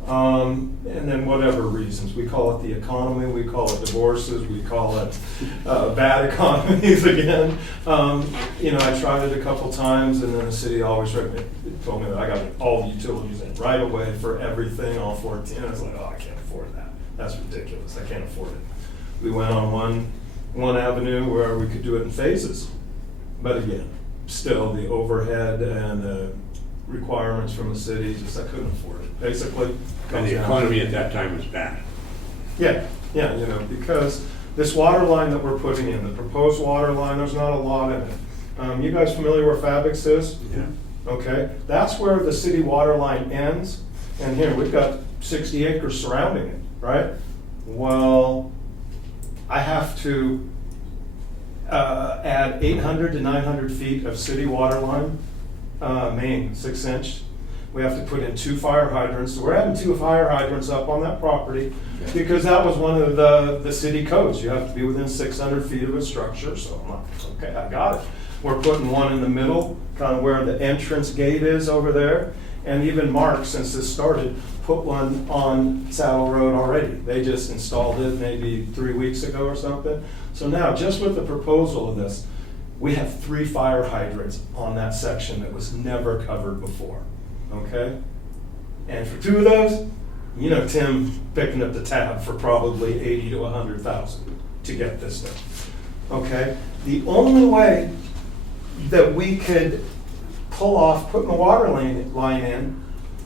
And then whatever reasons, we call it the economy, we call it divorces, we call it bad economies again. You know, I tried it a couple times, and then the city always told me that I got all the utilities in right away for everything, all 14. I was like, oh, I can't afford that. That's ridiculous. I can't afford it. We went on one avenue where we could do it in phases, but again, still the overhead and the requirements from the city, just I couldn't afford it. Basically, And comes the down economy to- at that time was bad. Yeah, you know, because this water line that we're putting in, the proposed water line, there's not a lot in it. You guys familiar where Fabrics is? Yeah. Okay, that's where the city water line ends, and here, we've got 60 acres surrounding it, right? Well, I have to add 800 to 900 feet of city water line, main, 6-inch. We have to put in 2 fire hydrants, so we're adding 2 fire hydrants up on that property, because that was one of the city codes, you have to be within 600 feet of a structure, so I'm like, okay, I got it. We're putting one in the middle, kind of where the entrance gate is over there, and even Mark, since this started, put one on Saddle Road already. They just installed it maybe 3 weeks ago or something. So now, just with the proposal of this, we have 3 fire hydrants on that section that was never covered before, okay? And for 2 of those, you know, Tim picking up the tab for probably 80 to 100,000 to get this done, okay? The only way that we could pull off putting the water line in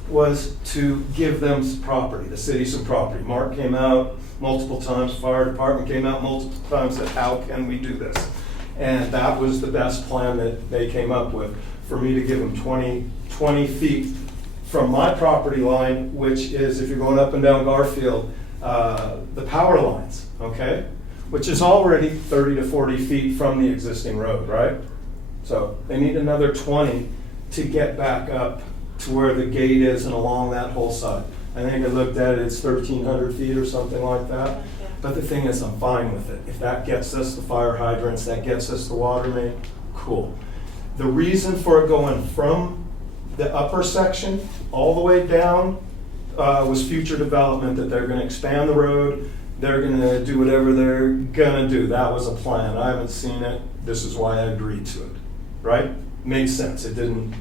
was to give them some property, the city some property. Mark came out multiple times, fire department came out multiple times, said, how can we do this? And that was the best plan that they came up with, for me to give them 20 feet from my property line, which is, if you're going up and down Garfield, the power lines, okay? Which is already 30 to 40 feet from the existing road, right? So they need another 20 to get back up to where the gate is and along that whole side. I think I looked at it, it's 1,300 feet or something like that. But the thing is, I'm fine with it. If that gets us the fire hydrants, that gets us the water main, cool. The reason for it going from the upper section all the way down was future development, that they're gonna expand the road, they're gonna do whatever they're gonna do. That was a plan. I haven't seen it. This is why I agreed to it, right? Made sense. It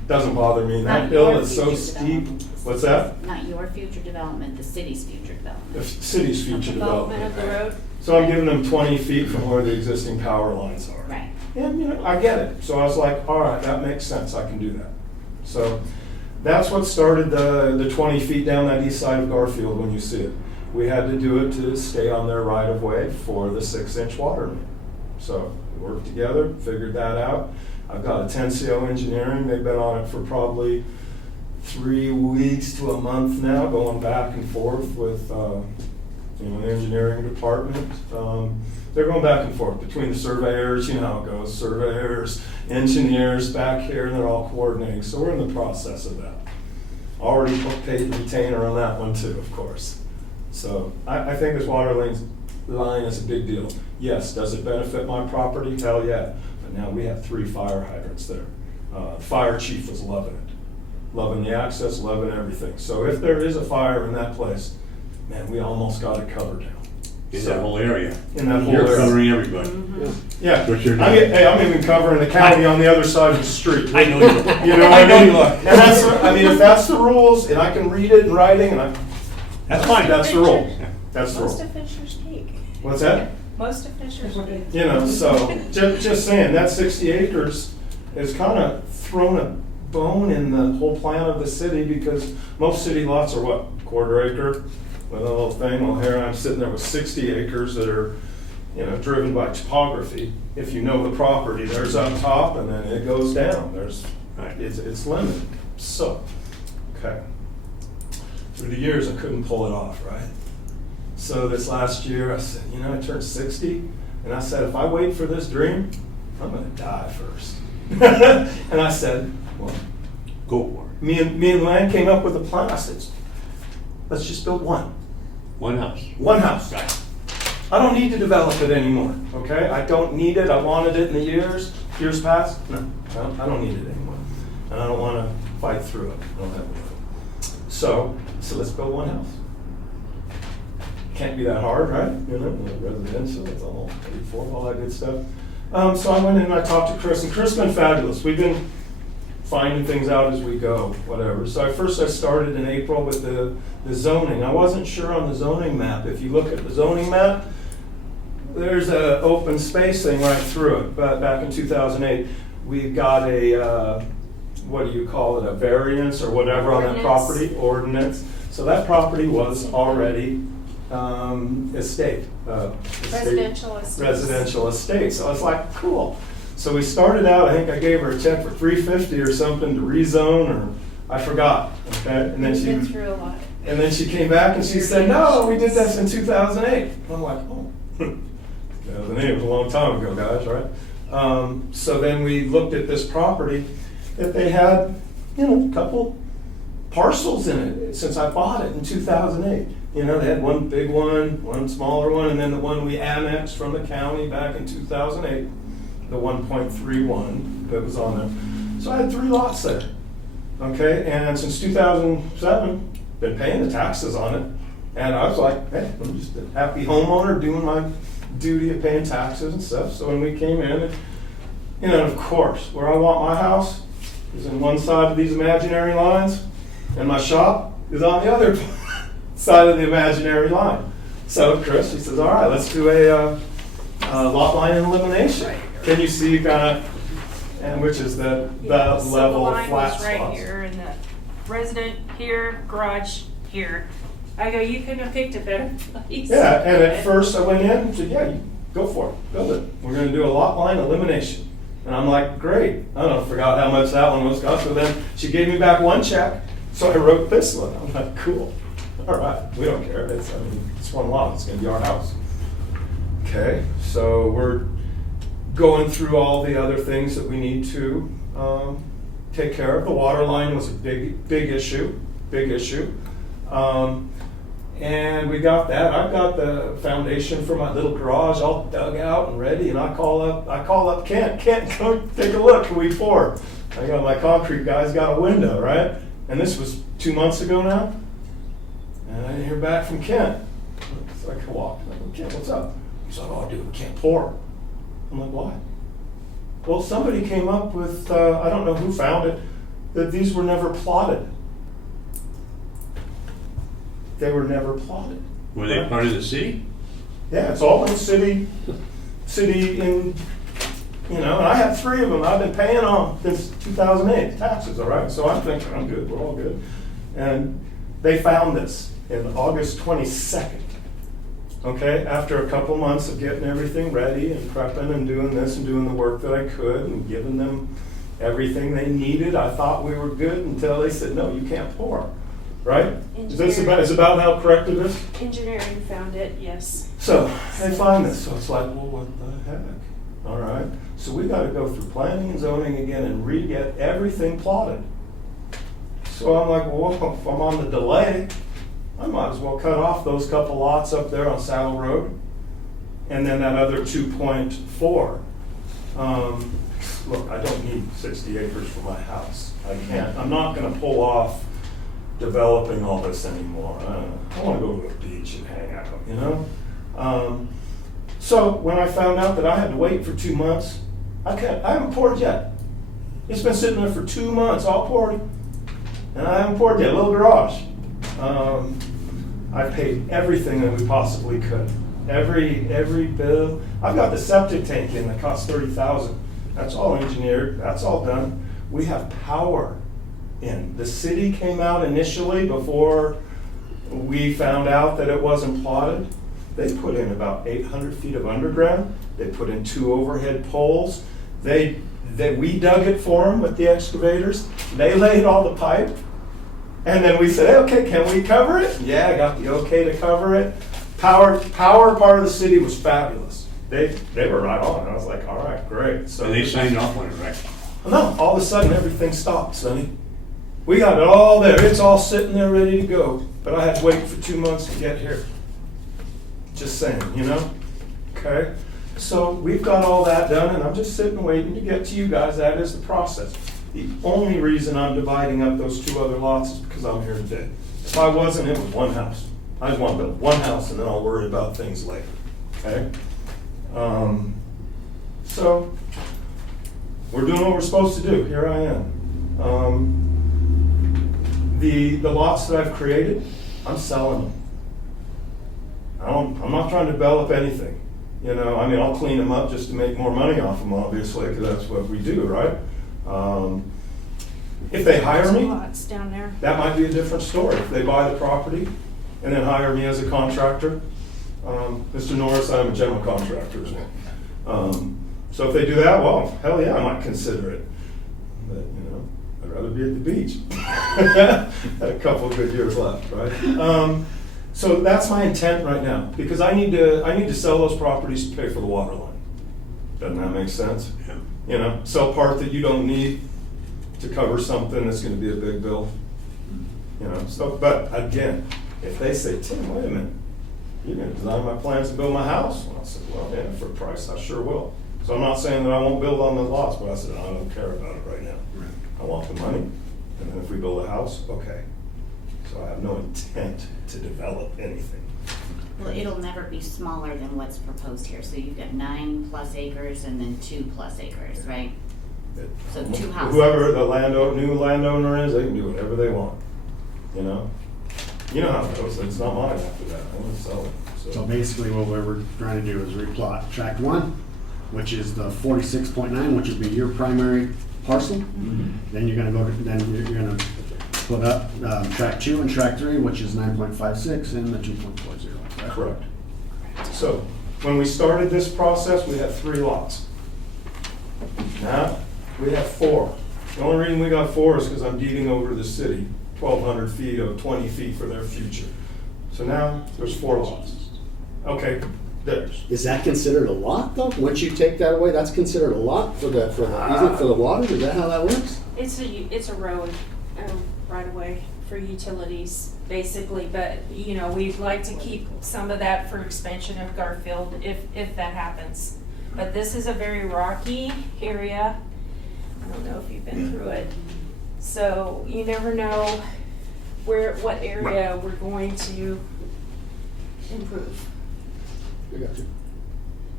doesn't bother me. That Not hill your is so future steep. development. What's that? Not your future development, the city's future The development. city's future Development development. of the road. So I'm giving them 20 feet from where the existing power lines are. Right. And, you know, I get it. So I was like, all right, that makes sense. I can do that. So that's what started the 20 feet down that east side of Garfield when you see it. We had to do it to stay on their right of way for the 6-inch water main. So we worked together, figured that out. I've got a 10CO engineering. They've been on it for probably 3 weeks to a month now, going back and forth with the engineering department. They're going back and forth between the surveyors, you know how it goes, surveyors, engineers back here, and they're all coordinating. So we're in the process of that. Already paid the retainer on that one too, of course. So I think this water line is a big deal. Yes, does it benefit my property? Hell yeah. But now we have 3 fire hydrants there. The fire chief was loving it. Loving the access, loving everything. So if there is a fire in that place, man, we almost got it covered now. In that whole area. In that whole You're area. covering everybody. Yeah. What you're I doing. mean, hey, I'm even covering the county on the other side of the street. I know you are. You know what I I know mean? you are. And that's, I mean, if that's the rules, and I can read it in writing, and That's fine. that's the rule. That's the Most rule. of Fisher's cake. What's that? Most of Fisher's cake. You know, so, just saying, that 60 acres is kind of thrown a bone in the whole plan of the city, because most city lots are what, quarter acre with a little thing. Well, here I'm sitting there with 60 acres that are, you know, driven by topography. If you know the property, there's up top and then it goes down. Right. It's limited. So, okay. Through the years, I couldn't pull it off, right? So this last year, I said, you know, I turned 60, and I said, if I wait for this dream, I'm gonna die first. And I said, well, Go for it. me and Luann came up with a plan. I said, let's just build one. One house. One house. Right. I don't need to develop it anymore, okay? I don't need it. I wanted it in the years past. No, I don't need it anymore. And I don't want to fight through it. I don't have to. So let's build one house. Can't be that hard, right? You know, residential, it's all paid for, all that good stuff. So I went in and I talked to Chris, and Chris has been fabulous. We've been finding things out as we go, whatever. So first I started in April with the zoning. I wasn't sure on the zoning map. If you look at the zoning map, there's an open space thing right through it. But back in 2008, we got a, what do you call it, a variance or whatever on that property, ordinance. So that property was already estate. Residential estate. Residential estate. So I was like, cool. So we started out, I think I gave her a check for $350 or something to rezone, or I forgot, okay? And then We've been she, through a lot. and then she came back and she said, no, we did this in 2008. And I'm like, oh, 2008 was a long time ago, guys, right? So then we looked at this property that they had, you know, a couple parcels in it since I bought it in 2008. You know, they had one big one smaller one, and then the one we annexed from the county back in 2008, the 1.31 that was on there. So I had 3 lots there, okay? And since 2007, been paying the taxes on it. And I was like, hey, I'm just a happy homeowner doing my duty of paying taxes and stuff. So when we came in, and of course, where I want my house is in one side of these imaginary lines, and my shop is on the other side of the imaginary line. So Chris, he says, all right, let's do a lot line elimination. Can you see kind of, and which is the Yeah, so level the of line flat was right spots. here, and the resident here, garage here. I go, you couldn't have picked a better place. Yeah, and at first I went in and said, yeah, you go for it, build it. We're gonna do a lot line elimination. And I'm like, great. I don't know, forgot how much that one was cost. So then she gave me back one check, so I wrote this one. I'm like, cool. All right, we don't care. It's one lot. It's gonna be our house. Okay, so we're going through all the other things that we need to take care of. The water line was a big issue, And we got that. I've got the foundation for my little garage all dug out and ready. And I call up Kent. Kent, come take a look. Can we pour? I got my concrete guy's got a window, right? And this was 2 months ago now. And I didn't hear back from Kent. So I walked. I'm like, Kent, what's up? He's like, oh, dude, we can't pour. I'm like, why? Well, somebody came up with, I don't know who found it, that these were never plotted. They were never plotted. Were they part of the city? Yeah, it's all in city in, and I have 3 of them. I've been paying on since 2008, taxes, all right? So I'm thinking, I'm good, we're all good. And they found this in August 22nd, okay? After a couple months of getting everything ready and prepping and doing this and doing the work that I could and giving them everything they needed, I thought we were good until they said, no, you can't pour. Right? Is this about how correct it is? Engineering found it, yes. So they find this. So it's like, well, what the heck? All right. So we got to go through planning and zoning again and re-get everything plotted. So I'm like, well, if I'm on the delay, I might as well cut off those couple lots up there on Saddle Road, and then that other 2.4. Look, I don't need 60 acres for my house. I can't. I'm not going to pull off developing all this anymore. I want to go to a beach and hang out, So when I found out that I had to wait for 2 months, I haven't poured yet. It's been sitting there for 2 months, all poured, and I haven't poured yet. Little garage. I paid everything that we possibly could. Every bill. I've got the septic tank in that cost $30,000. That's all engineered. That's all done. We have power in. The city came out initially before we found out that it wasn't plotted. They put in about 800 feet of underground. They put in 2 overhead poles. We dug it for them with the excavators. They laid all the pipe. And then we said, hey, okay, can we cover it? Yeah, I got the okay to cover it. Power part of the city was fabulous. They were right on. I was like, all right, great. So And they signed off on it, right? no, all of a sudden everything stopped, Sonny. We got it all there. It's all sitting there ready to go. But I had to wait for 2 months to get here. Just saying, Okay? So we've got all that done, and I'm just sitting waiting to get to you guys. That is the process. The only reason I'm dividing up those 2 other lots is because I'm here today. If I wasn't, it was one house. I just want to build one house, and then I'll worry about things later. Okay? So we're doing what we're supposed to do. Here I am. The lots that I've created, I'm selling them. I'm not trying to develop anything. I'll clean them up just to make more money off them, obviously, because that's what we do, right? If they hire me, Lots down there. that might be a different story. If they buy the property and then hire me as a contractor, Mr. Norris, I'm a general contractor as well. So if they do that, well, hell yeah, I might consider it. But, I'd rather be at the beach. Had a couple of good years left, right? So that's my intent right now, because I need to sell those properties to pay for the water line. Doesn't that make sense? Yeah. Sell part that you don't need to cover something that's going to be a big bill. So, but again, if they say, Tim, wait a minute, you're going to design my plans to build my house? Well, I said, well, yeah, for a price, I sure will. So I'm not saying that I won't build on the lots, but I said, I don't care about it right now. Right. I want the money, and then if we build a house, okay. So I have no intent to develop anything. Well, it'll never be smaller than what's proposed here. So you've got 9+ acres and then 2+ acres, right? So 2 houses. Whoever the new landowner is, they can do whatever they want. You know how it goes. It's not mine after that. I'm gonna sell it. So basically what we're trying to do is replot tract 1, which is the 46.9, which would be your primary parcel. Then you're gonna put up tract 2 and tract 3, which is 9.56 and the 2.40. Right? Correct. So when we started this process, we had 3 lots. Now we have 4. The only reason we got 4 is because I'm deeding over to the city 1,200 feet of 20 feet for their future. So now there's 4 lots. Okay, there's. Is that considered a lot though? Once you take that away, that's considered a lot for the easement for the water? Is that how that works? It's a road right away for utilities. basically, but, you know, we'd like to keep some of that for expansion of Garfield if that happens. But this is a very rocky area. I don't know if you've been through it. So you never know what area we're going to improve. I got you.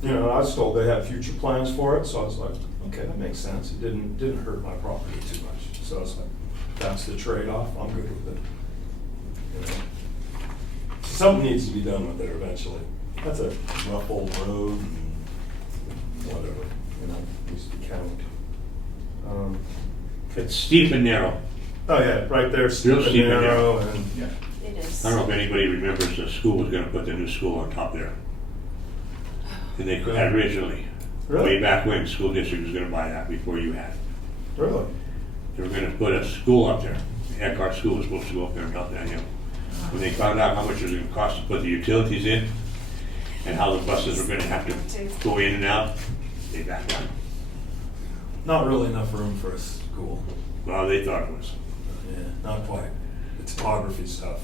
You know, I was told they had future plans for it, so I was like, okay, that makes sense. It didn't hurt my property too much. So I was like, that's the trade-off, I'm good with it. You know? Something needs to be done with it eventually. That's a rough old road and whatever, you know, needs to be counted. It's steep and narrow. Oh yeah, right there, steep and steep and narrow, narrow. and It is. I don't know if anybody remembers the school was gonna put the new school on top there. And they had originally, Really? way back when, the school district was gonna buy that before you had. really, They were gonna put a school up there. Eckhart School was supposed to go up there and top that hill. When they found out how much it was gonna cost to put the utilities in, and how the buses were gonna have to go in and out, they backed down. not really enough room for a school. Well, they thought it was. Yeah, not quite. The topography stuff.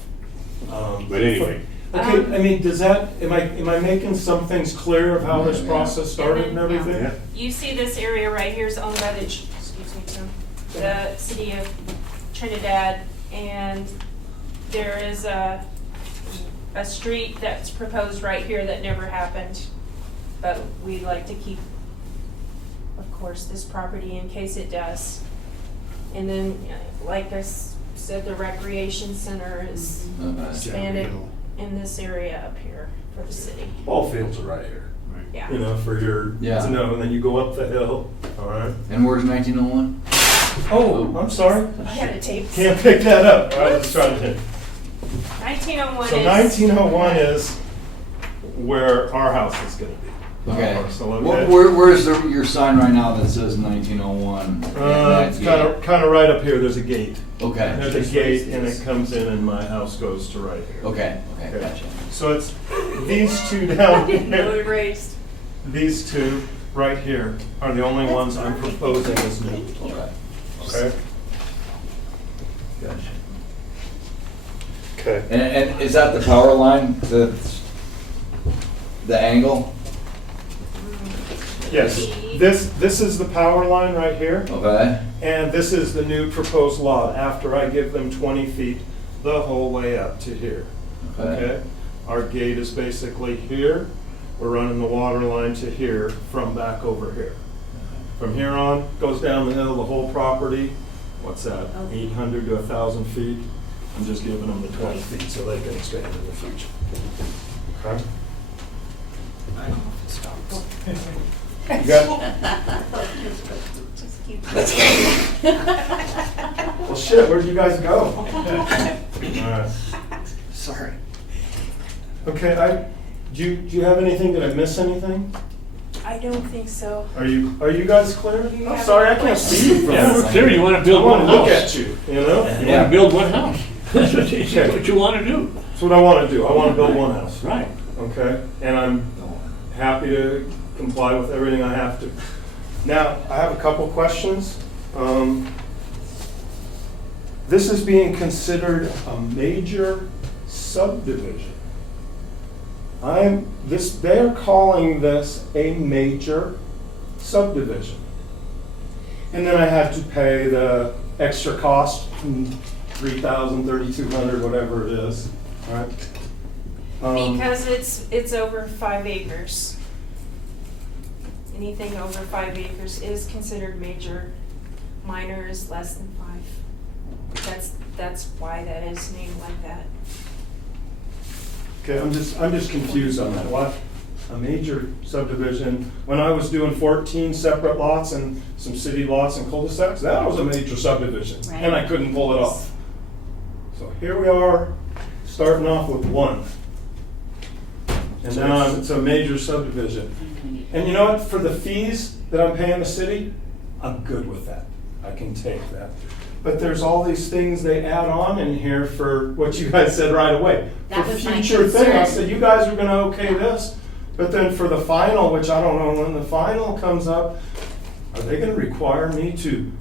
But anyway. Okay, I mean, does that, am I making some things clear of how this process started and everything? Yeah. You see this area right here is owned by the, excuse me, Tim, the city of Trinidad, and there is a street that's proposed right here that never happened, but we'd like to keep, of course, this property in case it does. And then, like I said, the recreation center is expanded in this area up here for the city. All fields are right here, Yeah. you know, for your, Yeah. to know, and then you go up the hill, all right? And where's 1901? Oh, I'm sorry. I had a tape. Can't pick that up. I was trying to. 1901 So is. 1901 is where our house is gonna be. Okay. So, Where's your sign right now that says 1901? It's kind of right up here, there's a gate. Okay. There's a gate and it comes in and my house goes to right here. Okay, Okay. gotcha. So it's these two down I didn't know here. it raised. These two right here are the only ones I'm proposing as new. Okay. Okay? Gotcha. Okay. And is that the power line, the angle? Yes, this is the power line right here. Okay. And this is the new proposed lot after I give them 20 feet the whole way up to here. Okay? Our gate is basically here. We're running the water line to here from back over here. From here on, goes down the hill, the whole property. What's that, 800 to 1,000 feet? I'm just giving them the 20 feet so they can expand in the future. Okay? I don't know if it stops. You got, Just keep. well, shit, where'd you guys go? All right. Sorry. Okay, do you have anything? Did I miss anything? I don't think so. Are you guys clear? Do you I'm have sorry, I any can't see you from Yeah, this. we're clear, you wanna I build one want to look at house. you, you know? You wanna build one house. That's what you wanna do. That's what I want to do. I want to build one house. Right. Okay? And I'm happy to comply with everything I have to. Now, I have a couple questions. This is being considered a major subdivision. They're calling this a major subdivision. And then I had to pay the extra cost, $3,000, $3,200, whatever it is, right? Because it's over 5 acres. Anything over 5 acres is considered major. Minor is less than 5. That's why that is named like that. Okay, I'm just confused on that. What? A major subdivision, when I was doing 14 separate lots and some city lots and cul-de-sacs, that was a major subdivision. And I couldn't pull it off. So here we are, starting off with one. And now it's a major subdivision. And you know what, for the fees that I'm paying the city, I'm good with that. I can take that. But there's all these things they add on in here for what you guys said right away. That For was my future thing, I concern. said, you guys are gonna okay this, but then for the final, which I don't know when the final comes up, are they gonna require me to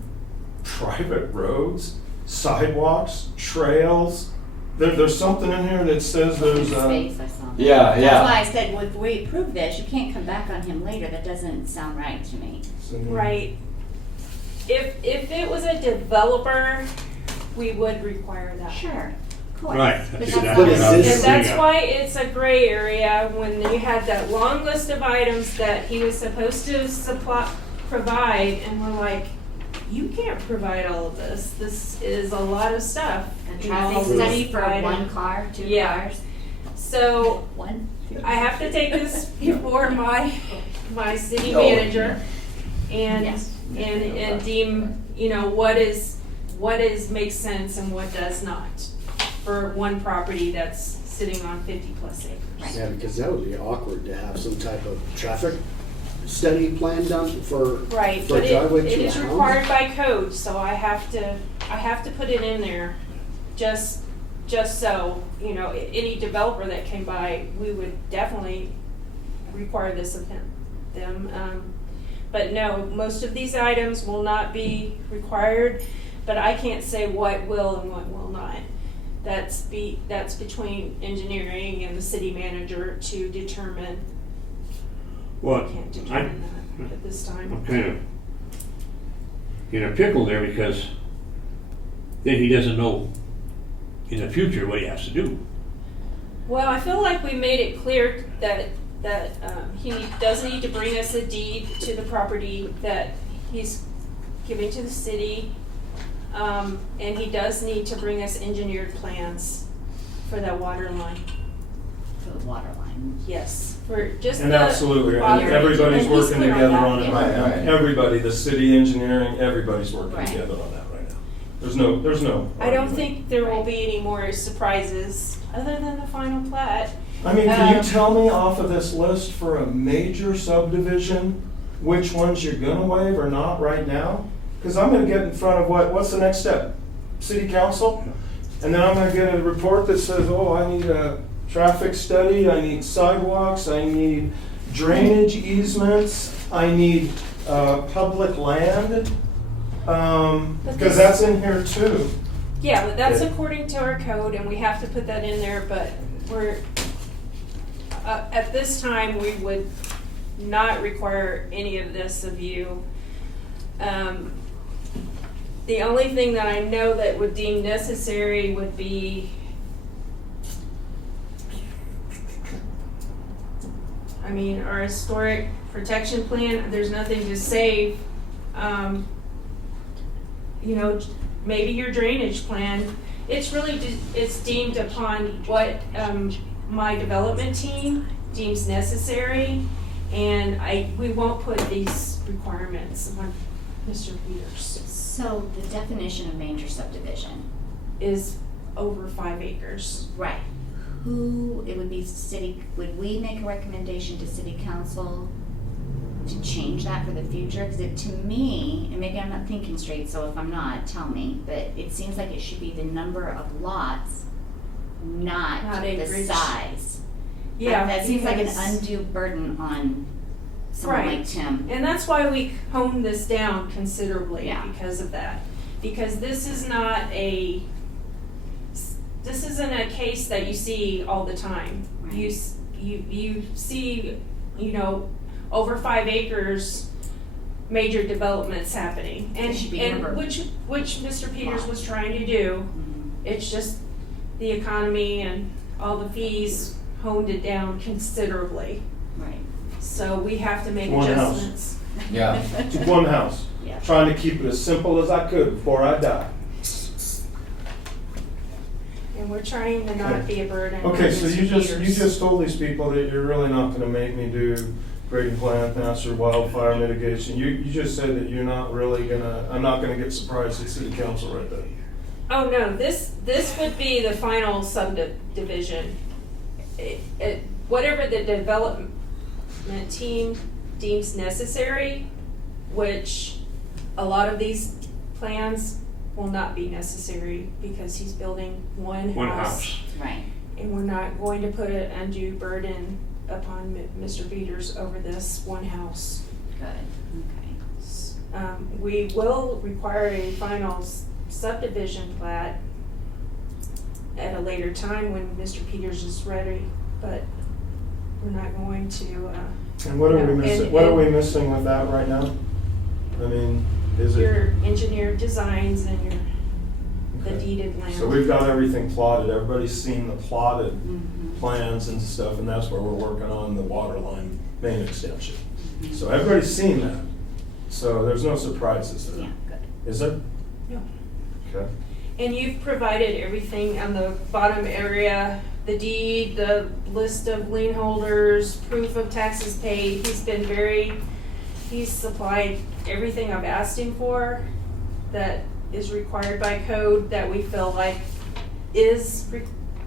private roads, sidewalks, trails, There's something in here that says there's Space, I saw. Yeah, yeah. That's why I said, well, if we approve this, you can't come back on him later, that doesn't sound right to me. Right. If it was a developer, we would require that. Sure, of course. Right. But That's that's exactly what I not- was And that's Yeah. why it's a gray area, when you had that long list of items that he was supposed to provide, and we're like, you can't provide all of this, this is a lot of stuff. A you know, traffic all study this for item. one car, two Yeah. cars? So, One? I have to take this before my city Oh, manager and, Yes. and deem, what makes sense and what does not for one property that's sitting on 50+ acres. Yeah, because that would be awkward to have some type of traffic study plan done for, Right, for a but driveway it to a is house. required by code, so I have to put it in there, just so, any developer that came by, we would definitely require this of them. But no, most of these items will not be required, but I can't say what will and what will not. That's between engineering and the city manager to determine. Well, I can't determine that at this time. I'm kind of in a pickle there, because then he doesn't know in the future what he has to do. Well, I feel like we made it clear that he does need to bring us a deed to the property that he's giving to the city. And he does need to bring us engineered plans for that water line. For the water line. Yes, for just the. And absolutely, and water- everybody's and he's working clear together that, on it yeah. right now. Right, right. Everybody, the city engineering, everybody's working Right. together on that right now. There's no. I don't argument. think there will be any more surprises other than the final plat. I mean, can you Um, tell me off of this list for a major subdivision, which ones you're gonna waive or not right now? Because I'm gonna get in front of what's the next step? City council? And then I'm gonna get a report that says, oh, I need a traffic study, I need sidewalks, I need drainage easements, I need, public land. Because that's in here too. Yeah, but that's Yeah. according to our code, and we have to put that in there, but we're, at this time, we would not require any of this of you. The only thing that I know that would deem necessary would be, our historic protection plan, there's nothing to save. Maybe your drainage plan, it's deemed upon what, my development team deems necessary, and we won't put these requirements on Mr. Peters. So the definition of major subdivision, Is over 5 acres. right? It would be would we make a recommendation to city council to change that for the future? Because to me, and maybe I'm not thinking straight, so if I'm not, tell me, but it seems like it should be the number of lots, not Not the acreage. size. Yeah. That seems like an because- undue burden on someone Right. like Tim. And that's why we honed this down considerably Yeah. because of that. Because this isn't a case that you see all the time. Right. You see, over 5 acres, major developments happening. It should be And number. which Mr. Peters was trying to do. Mhm. It's just the economy and all the fees honed it down considerably. Right. So we have to make One house. adjustments. Yeah. To one house. Yeah. Trying to keep it as simple as I could before I die. And we're trying to not be a burden on Okay, so Mr. you Peters. just told these people that you're really not gonna make me do grading plan, master wildfire mitigation. You just said that you're not really I'm not gonna get surprised at city council right there. Oh, no, this would be the final subdivision. Whatever the development team deems necessary, which a lot of these plans will not be necessary because he's building one One house. house. Right. And we're not going to put an undue burden upon Mr. Peters over this one house. Good. Okay. We will require a final subdivision plat at a later time when Mr. Peters is ready, but we're not going to, And what are we No, missing, and- what are we missing with that right now? I mean, is it? your engineered designs and your, the Okay. deeded land. So we've got everything plotted, everybody's seen the plotted Mhm. plans and stuff, and that's where we're working on the water line main extension. So everybody's seen that, so there's no surprises Yeah, there, good. is there? No. Okay. And you've provided everything on the bottom area, the deed, the list of lien holders, proof of taxes paid. He's supplied everything I've asked him for that is required by code that we feel like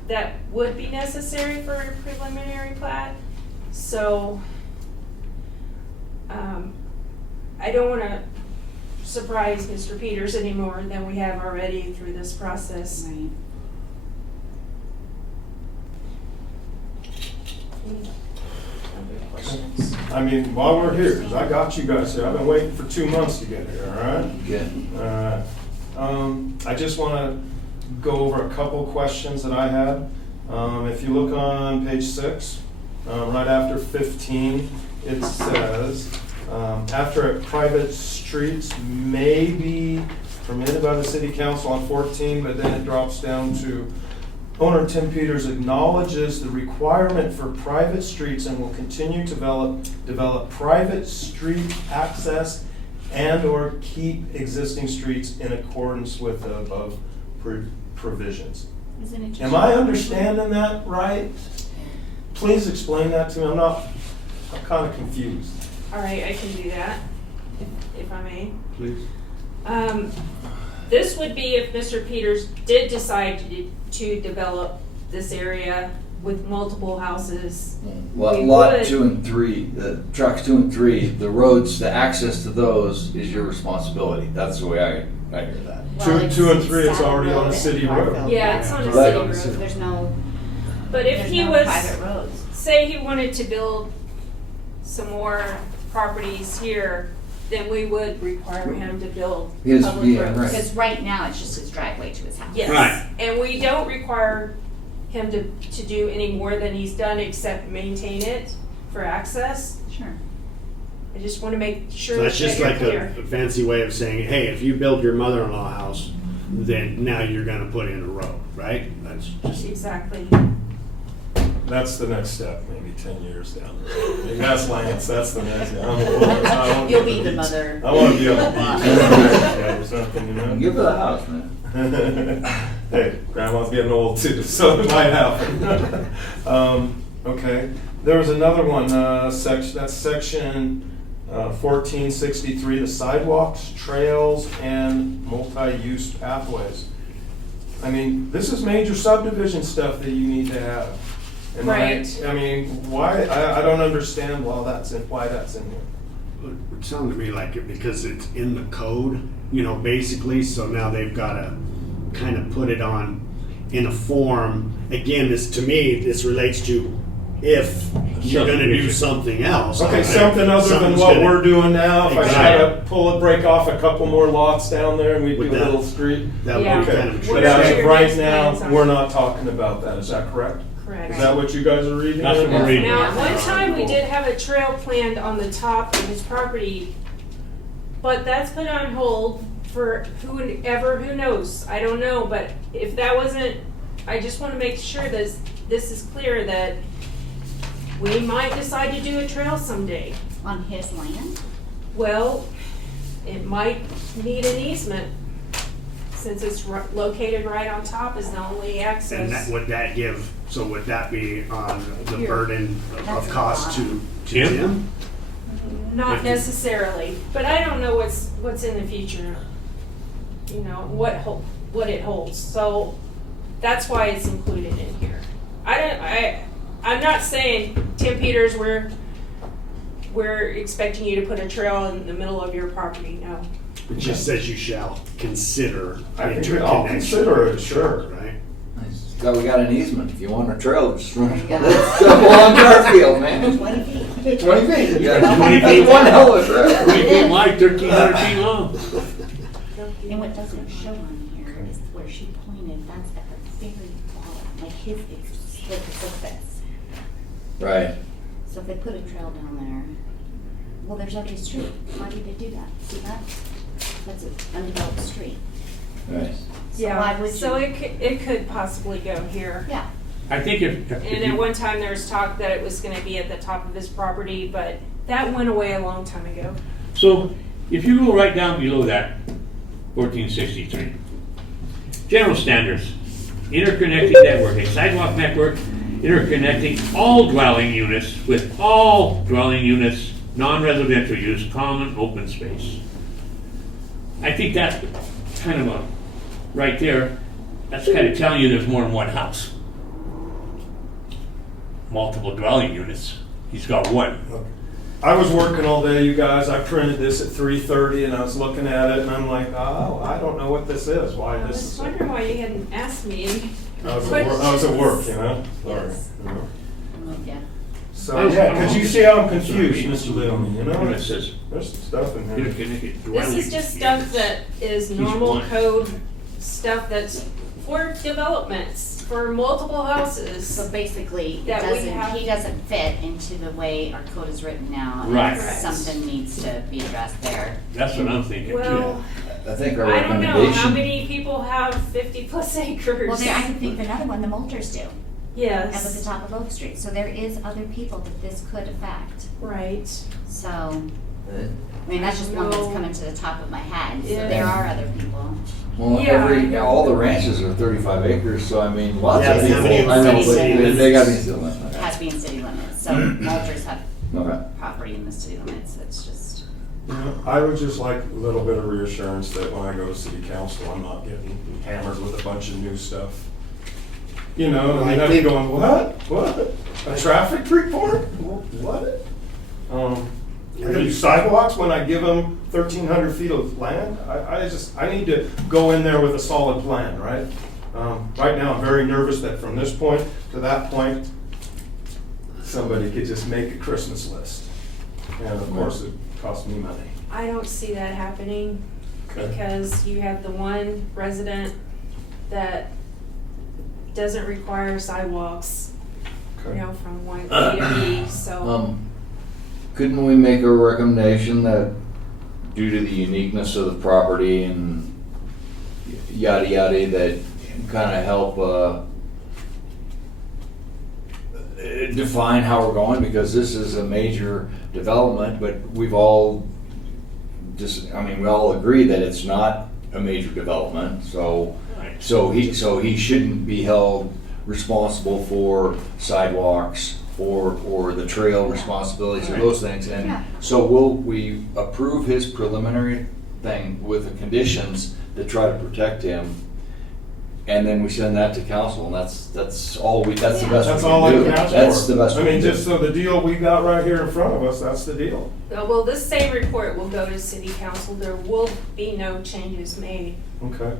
that would be necessary for a preliminary plat. So, I don't wanna surprise Mr. Peters any more than we have already through this process. Right. Any other questions? I mean, while we're here, because I got you guys here, I've been waiting for 2 months to get here, all right? Good. I just want to go over a couple questions that I had. If you look on page 6, right after 15, it says, after a private streets may be permitted by the city council on 14, but then it drops down to owner Tim Peters acknowledges the requirement for private streets and will continue to develop private street access and/or keep existing streets in accordance with the above provisions. Isn't it just? Am I understanding that right? Please explain that to me. I'm kind of confused. All right, I can do that, if I may. Please. This would be if Mr. Peters did decide to develop this area with multiple houses. Well, We lot would- 2 and 3, the tracks 2 and 3, the roads, the access to those is your responsibility. That's the way I hear that. Well, 2 and 3, it's Saddle already on a Road city and road. Garfield. Yeah, it's on a Right. city road. There's no, But if there's he no was, private roads. say he wanted to build some more properties here, then we would require him to build His- public yeah, roads. right. Because right now, it's just his driveway to his house. Yes, Right. and we don't require him to do any more than he's done except maintain it for access. Sure. I just wanna make sure So that that's just you're like clear. a fancy way of saying, hey, if you build your mother-in-law house, then now you're gonna put in a road, right? That's just, Exactly. That's the next step, maybe 10 years down the road. Maybe that's Lance, that's the next step. I'm older, so I wanna You'll on be the beach. mother. I want to be on the beach or something, you know? Give her the house, man. Hey, grandma's getting old too, so it might happen. Okay, there was another one, that's section 1463, the sidewalks, trails, and multi-use pathways. I mean, this is major subdivision stuff that you need to have. And Right. I mean, why, I don't understand why that's in here. it sounded to me like it because it's in the code, basically, so now they've gotta kind of put it on in a form. Again, to me, this relates to if you're gonna do something else. Okay, something other than Something's what gonna- we're doing now, if I Exactly. break off a couple more lots down there and we do With a that- little street. That would Yeah. be kind of a But Where's as trick. of your right next plans now, on? we're not talking about that, is that correct? Correct. Is that what you guys are reading? That's what we're reading. Now, at one time, we did have a trail planned on the top of his property, but that's put on hold for who knows, I don't know, but if that wasn't, I just wanna make sure that this is clear that we might decide to do a trail someday. On his land? Well, it might need an easement, since it's located right on top is the only And access. would that be on the Here. burden That's of a cost lot. to Tim? Tim? Not If you- necessarily, but I don't know what's in the future, what it holds, so that's why it's included in here. I'm not saying, Tim Peters, we're expecting you to put a trail in the middle of your property, no. It just says you shall consider I think interconnection. I'll consider it, sure. Right? Nice. So we got an easement. If you want a trail, just run it Yeah. along Garfield, man. 20 feet. 20 feet. You got 20 That's feet. one hell of a trail. 20 feet wide, 1,300 feet long. And what doesn't show on here is where she pointed, that's at the very like his, it's like the fence. Right. So if they put a trail down there, well, there's already a street. Why did they do that? See that? That's an undeveloped street. Right. So why would So you? it could possibly go here. Yeah. I think if And you- at one time, there was talk that it was gonna be at the top of his property, but that went away a long time ago. So, if you go right down below that, 1463, general standards, interconnecting network, a sidewalk network interconnecting all dwelling units with all dwelling units, non-residential use, common open space. I think that's kind of right there, that's kind of telling you there's more than one house. Multiple dwelling units, he's got one. I was working all day, you guys. I printed this at 3:30 and I was looking at it and I'm like, oh, I don't know what this is, why I this was is. wondering why you hadn't asked me. I was at work, you know? Sorry. Yes. You know? I'm like, yeah. So, yeah, because you see how I'm confused, Mr. Leone, you And know? it says There's some stuff in here. interconnected This dwelling is just stuff units. that is Each normal one. code, stuff that's for developments, for multiple houses. So basically, it That we doesn't, have- he doesn't fit into the way our code is written now. and Right. Correct. Something needs to be addressed there. That's what I'm thinking too. Well, I think our I don't know, how recommendation, many people have 50-plus acres? Well, there, I can think of another one, the Moulters do, up at the Yes, top of Oak Street. So there is other people that this could affect. right. So, I mean, that's just one that's No. coming to the top of my head. So Yeah. there are other people. well, Yeah. all the ranches are 35 acres, so I mean, lots Yeah, of but how people, many I know, city but limits? they gotta be still in there. Has to be in city limits. So Moulters have Okay. property in the city limits. It's just, You know, I would just like a little bit of reassurance that when I go to city council, I'm not getting hammered with a bunch of new stuff. You know, I mean, I'd be going, what? What? A traffic report? What? I gotta do sidewalks when I give them 1,300 feet of land? I need to go in there with a solid plan, right? Right now, I'm very nervous that from this point to that point, somebody could just make a Christmas list. And of course, it costs me money. I don't see that happening Okay. because you have the one resident that doesn't require sidewalks, you Okay. know, from one A to B, so. Couldn't we make a recommendation that due to the uniqueness of the property and yada yada, that kind of help define how we're going, because this is a major development, but we've all we all agree that it's not a major development, so Right. so he shouldn't be held responsible for sidewalks or the trail responsibilities or those things. And Yeah. so we approve his preliminary thing with the conditions that try to protect him, and then we send that to council, and that's all that's the best we That's all I can can do. ask for. That's the best I we mean, can do. just so the deal we got right here in front of us, that's the deal. Well, this same report will go to city council. There will be no changes made. Okay.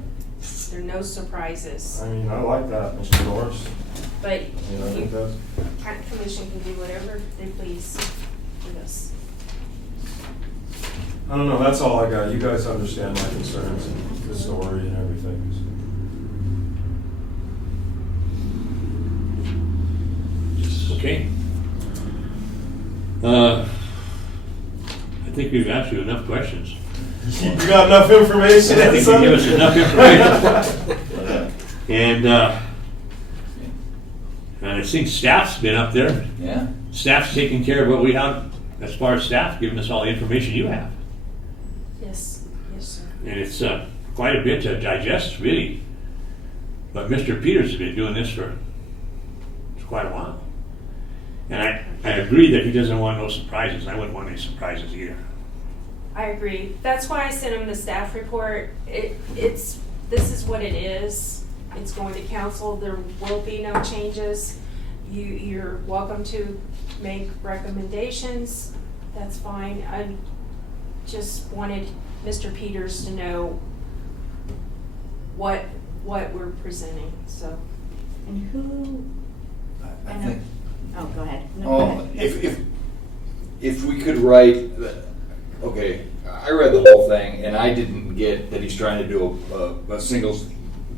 There are no surprises. I mean, I like that, Mr. Norris. But You know, I think that's, county commission can do whatever they please with us. I don't know, that's all I got. You guys understand my concerns and the story and everything. Okay. I think we've asked you enough questions. You got enough information? I think you give us enough information. And I think staff's been up there. Yeah. Staff's taking care of what we have as far as staff, giving us all the information you have. Yes, yes, sir. And it's quite a bit to digest, really. But Mr. Peters has been doing this for quite a while. And I agree that he doesn't want no surprises. I wouldn't want any surprises either. I agree. That's why I sent him the staff report. This is what it is. It's going to council. There will be no changes. You're welcome to make recommendations. That's fine. I just wanted Mr. Peters to know what we're presenting, so. and who, I I know. think. Oh, go ahead. No, go Oh, ahead. if we could write, okay, I read the whole thing and I didn't get that he's trying to do a single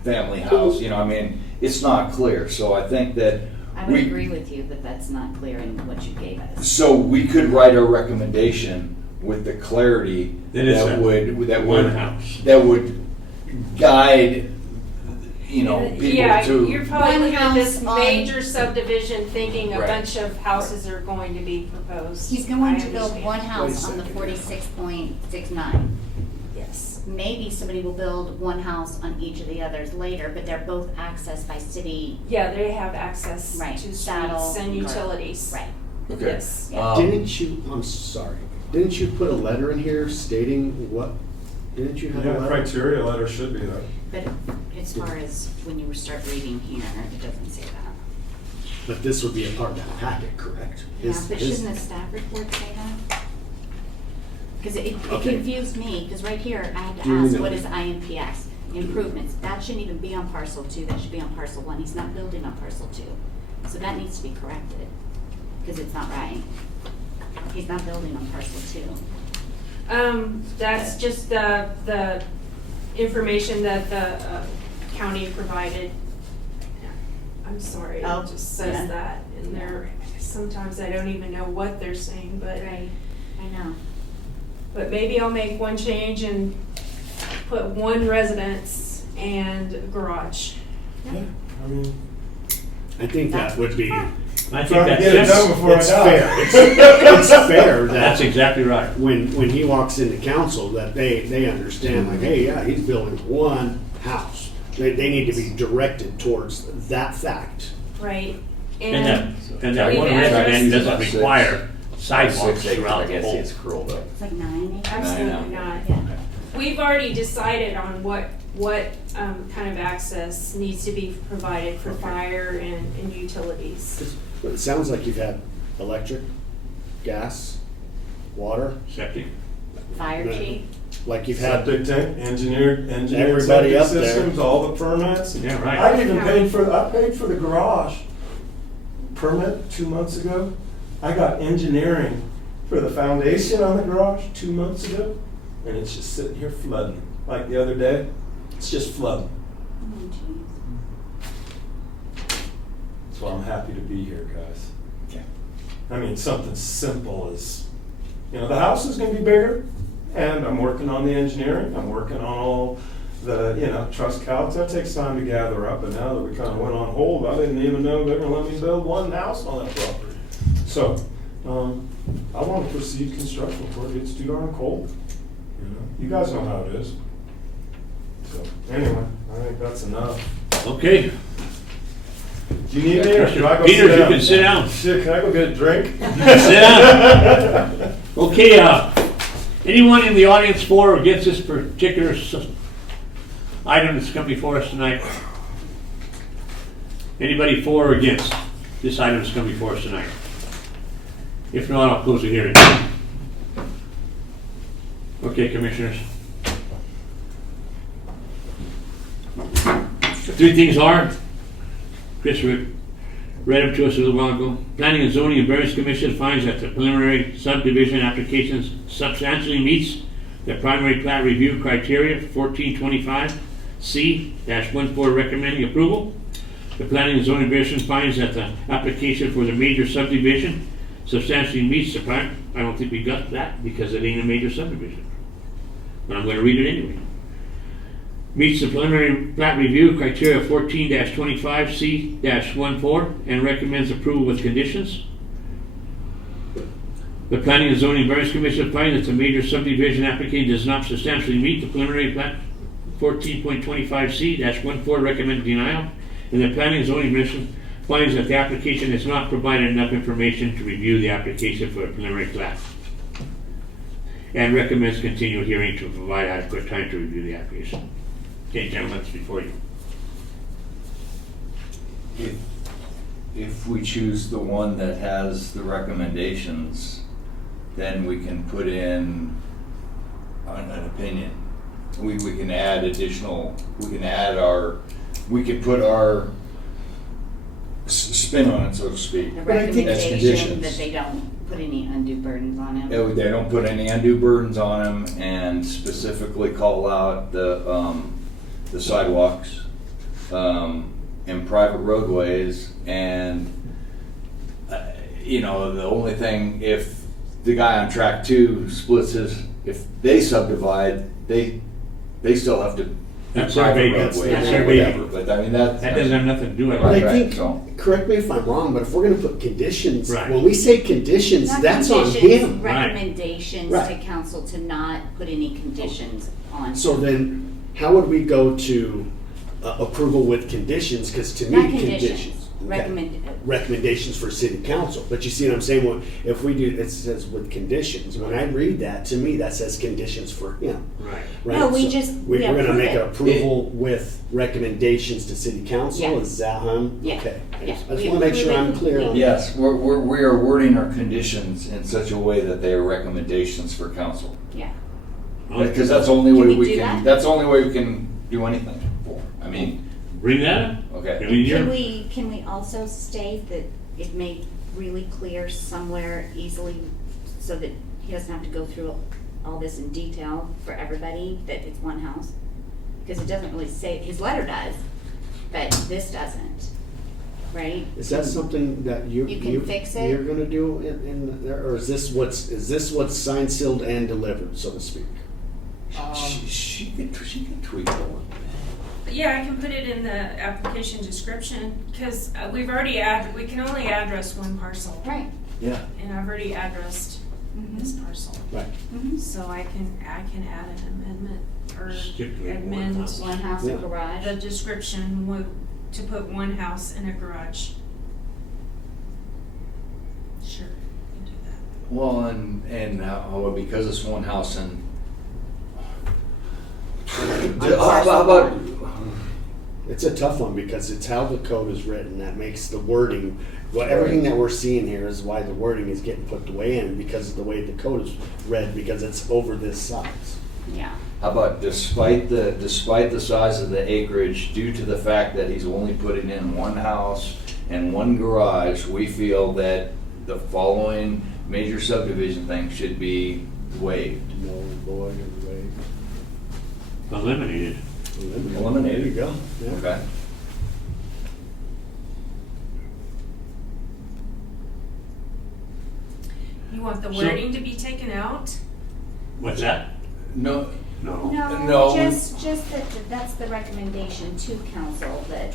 family house, you know, I mean, it's not clear. So I think that I would we, agree with you that that's not clear in what you gave us. so we could write a recommendation with the clarity That is that a would, one house. that would guide, you know, people Yeah, to. you're probably One looking at this house on- major subdivision thinking a Right. bunch of houses are going to be proposed. He's going I to build understand. one house on the 46.69. Yes. Maybe somebody will build one house on each of the others later, but they're both accessed by city. Yeah, they have access Right, to saddle, streets and or- utilities. Right. Okay. Yes. Didn't you, I'm sorry, didn't you put a letter in here stating what, didn't you have a Yeah, letter? criteria letter should be there. But as far as when you start reading here, it doesn't say that. But this would be a part of that packet, correct? Yeah, Is- but is- shouldn't the staff report say that? Because it Okay. confused me, because right here, I had to Duly ask, what noted. is IMPS? Improvements, that shouldn't even be on parcel 2, that should be on parcel 1. He's not building on parcel 2. So that needs to be corrected, because it's not right. He's not building on parcel 2. That's just the information that the county provided. I'm sorry, Oh, it just yeah. says that in there. Sometimes I don't even know what they're saying, but Right, I know. But maybe I'll make one change and put one residence and garage. Yeah, I mean, I think that would be, I think trying to that's, get it done before I it's die. fair, it's fair that's that exactly right. when he walks into council, that they understand like, hey, yeah, he's building one house. They need to be directed towards that fact. Right. And that We've one addressed- resident doesn't About six. require sidewalks 6 acres, throughout I the guess whole. it's curled up. It's like 9 acres. Absolutely not. Yeah. We've already decided on what kind of access needs to be provided for fire and utilities. But it sounds like you've had electric, gas, water, Septic. Fire No. chief. like you've had. septic tank, engineered Everybody septic up there. systems, all the permits. Yeah, right. I even paid for the garage permit 2 months ago. I got engineering for the foundation on the garage 2 months ago, and it's just sitting here flooding. Like the other day, it's just flooding. Oh, jeez. That's why I'm happy to be here, guys. Okay. I mean, something simple as, you know, the house is gonna be bigger, and I'm working on the engineering, I'm working on all the, you know, trust counts, that takes time to gather up, and now that we kind of went on hold, I didn't even know they were gonna let me build one house on that property. So, I want to proceed construction before it gets too darn cold. You know, you guys know how it is. So, anyway, I think that's enough. Okay, Do you need me, or should I go Peter, sit you down? can sit down. Shit, can I go get a drink? Sit down. Okay, anyone in the audience for or against this particular item that's come before us tonight? Anybody for or against this item that's come before us tonight? If not, I'll close the hearing. Okay, commissioners. The three things are, Chris read them to us a little while ago. Planning and Zoning and Variance Commission finds that the preliminary subdivision applications substantially meets the primary plat review criteria 1425C-14 recommending approval. The Planning and Zoning Commission finds that the application for the major subdivision substantially meets the prime. I don't think we got that because it ain't a major subdivision. But I'm going to read it anyway. Meets the preliminary plat review criteria 14-25C-14 and recommends approval with conditions. The Planning and Zoning Variance Commission finds that the major subdivision application does not substantially meet the preliminary plat 14.25C-14 recommended denial. And the Planning and Zoning Commission finds that the application has not provided enough information to review the application for a preliminary plat. And recommends continued hearing to provide adequate time to review the application. Okay, gentlemen, it's before you. If we choose the one that has the recommendations, then we can put in an opinion. We can add additional, we can put our spin on it, so to speak. The But I think- As recommendation conditions. that they don't put any undue burdens on him. They don't put any undue burdens on them and specifically call out the sidewalks, and private roadways, and, you know, the only thing, if the guy on track 2 splits his, if they subdivide, they still have to do That's their private baby. roadways That's or their baby. whatever, but I mean, that's. That doesn't have nothing to do with it. But I Right, think, so- correct me if I'm wrong, but if we're gonna put conditions, Right. when we say conditions, Not that's on conditions, him. Recommendations to Right. council to not put any conditions on. So then, how would we go to approval with conditions? Because to me, Not conditions, conditions. okay. Recommendations for city council. But you see what I'm saying? Well, if we do, it says with conditions. When I read that, to me, that says conditions for him. Right. Right? No, we So just- We're we gonna approve make it. an approval with recommendations to city council? Yeah. Is that how? Yeah. Okay. Yeah. I just We wanna make sure approve I'm it clear on completely. Yes, we are wording our conditions in such a way that they are recommendations for council. Yeah. Because that's the only way Can we we do can, that? that's the only way we can do anything for. I mean, Bring that up. okay. I mean, Can we also state that it made really clear somewhere easily so that he doesn't have to go through all this in detail for everybody, that it's one house? Because it doesn't really say, his letter does, but this doesn't, right? Is that something that you can fix it? You're gonna do in there, or is this what's signed, sealed, and delivered, so to speak? She can tweak it a little bit. Yeah, I can put it in the application description, because we can only address one parcel. Right. Yeah. And I've already addressed this Mhm. parcel. Right. Mhm. So I can add an amendment, or Stipulate one amend house. One house Yeah. and garage. the description to put one house and a garage. Sure, I can do that. Well, and because it's one house and. How about, It's a tough one because it's how the code is written that makes the wording, everything that we're seeing here is why the wording is getting put the way in, because of the way the code is read, because it's over this size. Yeah. how about despite the size of the acreage, due to the fact that he's only putting in one house and one garage, we feel that the following major subdivision thing should be waived. No void or waive. Eliminated. Eliminated. There you go. Yeah. Okay. You want the So- wording to be taken out? What's that? No, No. No, No. just that, that's the recommendation to council, that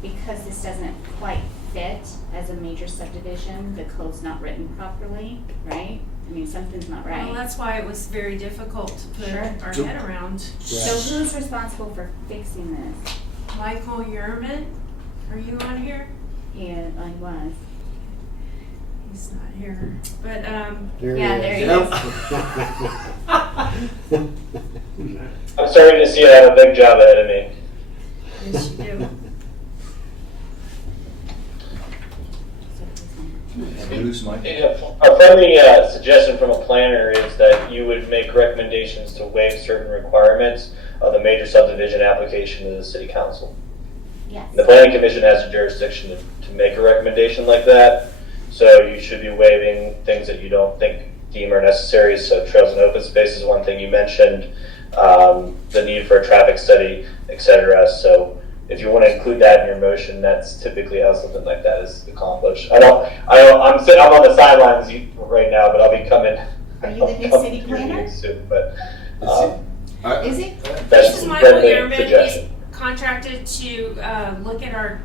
because this doesn't quite fit as a major subdivision, the code's not written properly, right? I mean, something's not Well, right. that's why it was very difficult to put Sure. our So- head around. So who's responsible for fixing this? Michael Yerman, are you on here? Yeah, I was. He's not here, but, There Yeah, he there is. he is. Who's that? I'm starting to see I have a big job ahead of me. yes, you do. and who's Mike? A friendly suggestion from a planner is that you would make recommendations to waive certain requirements of the major subdivision application to the city council. Yes. The planning commission has a jurisdiction to make a recommendation like that, so you should be waiving things that you don't deem are necessary. So trails and open space is one thing you mentioned, the need for a traffic study, etc. So if you want to include that in your motion, that's typically how something like that is accomplished. I'm on the sidelines right now, but I'll be coming. Are you the new I'll city be to your planner? meeting soon, but Is it? that's This is a Michael friendly Yerman, he's suggestion. contracted to, look at our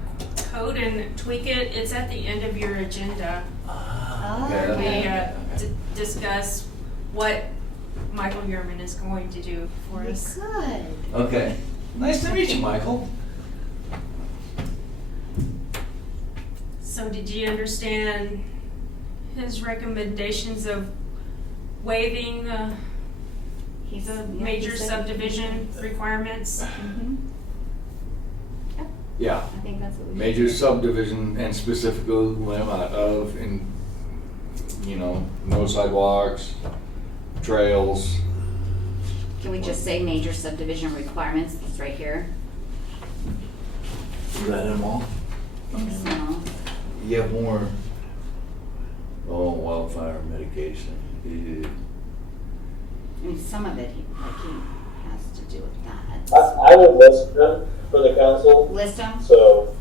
code and tweak it. It's at the end of your agenda. Oh, Okay. We, okay. discuss what Michael Yerman is going to do for us. Good. Okay. Nice to meet you, Michael. So did you understand his recommendations of waiving He's the yeah, major he said- subdivision requirements? Mhm. Yeah. I think that's what we should Major do. subdivision and specific limit of, no sidewalks, trails. Can we just say major subdivision requirements? It's right here. Is that in them all? So, You have more. Oh, wildfire mitigation. Ew. I mean, some of it, he has to do with that. I will list them for the council. List them? So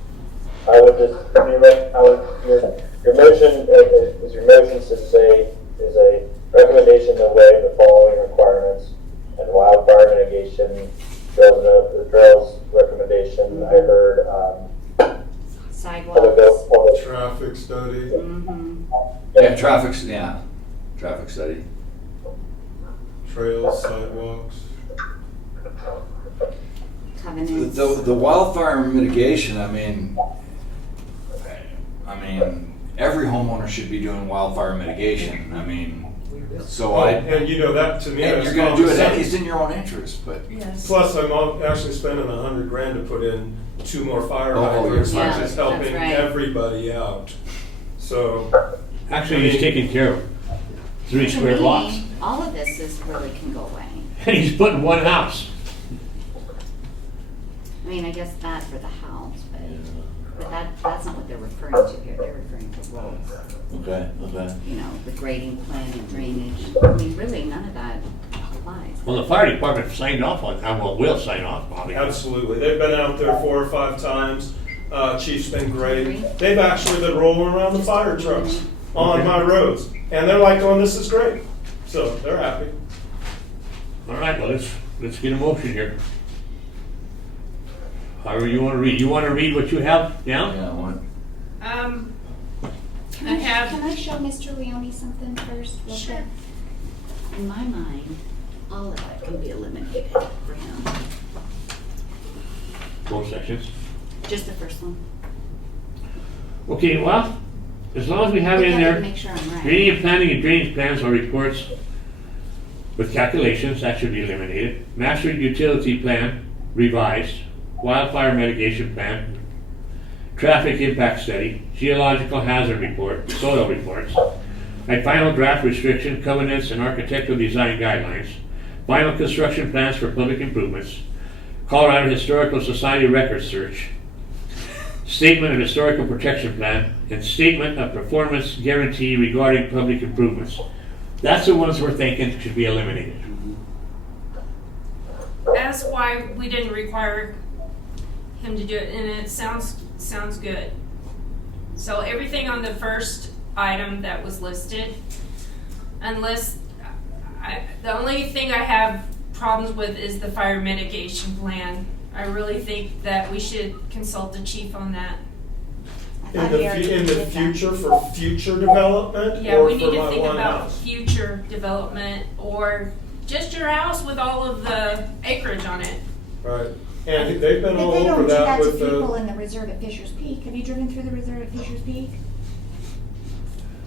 I would just, your motion, is your motion to say, is a recommendation to waive the following requirements and wildfire mitigation, trails recommendation, I heard, Sidewalks. Traffic study. Yeah, traffic study. Trails, sidewalks. Covenants. The wildfire mitigation, I mean, every homeowner should be doing wildfire mitigation. I mean, so And you know, that to me, and is you're gonna do it, common it's sense. in your own interest, but. Yes. Plus, I'm actually spending $100,000 to put in 2 more fire Oh, hydrants, yeah, which is that's helping right. everybody out. So, Actually, he's taking care of 3 To square me, lots. all of this is really can go away. And he's putting one house. I mean, I guess that for the house, but that's not what they're referring to here. They're referring to roads. Okay. You know, the grading plan and drainage. I mean, really, none of that applies. Well, the fire department signed off on, well, will sign off on it. absolutely. They've been out there 4 or 5 times. Chief's been great. They've actually been rolling around the fire trucks on my roads. And they're like going, this is great. So they're happy. All right, well, let's get a motion here. However you want to read. You want to read what you have down? Yeah, what? Can I have- Can I show Mr. Leone something first? real Sure. quick? In my mind, all of that can be eliminated for him. Both sections. Just the first one. Okay, well, as long as we have it in Look at there, Make sure I'm right. reading and planning and drainage plans or reports with calculations, that should be eliminated. Master utility plan, revised. Wildfire mitigation plan. Traffic impact study. Geological hazard report, soil reports. A final draft restriction, covenants, and architectural design guidelines. Final construction plans for public improvements. Colorado Historical Society record search. Statement of historical protection plan, and statement of performance guarantee regarding public improvements. That's the ones we're thinking should be eliminated. That's why we didn't require him to do it, and it sounds good. So everything on the first item that was listed, unless, the only thing I have problems with is the fire mitigation plan. I really think that we should consult the chief on that. I In thought the, he already in the did that. future, for future development, Yeah, or we for need to my think one about house? future development, or just your house with all of the acreage on it. Right. And they've been all But they over don't do that that to with people the, in the reserve at Fisher's Peak. Have you driven through the reserve at Fisher's Peak?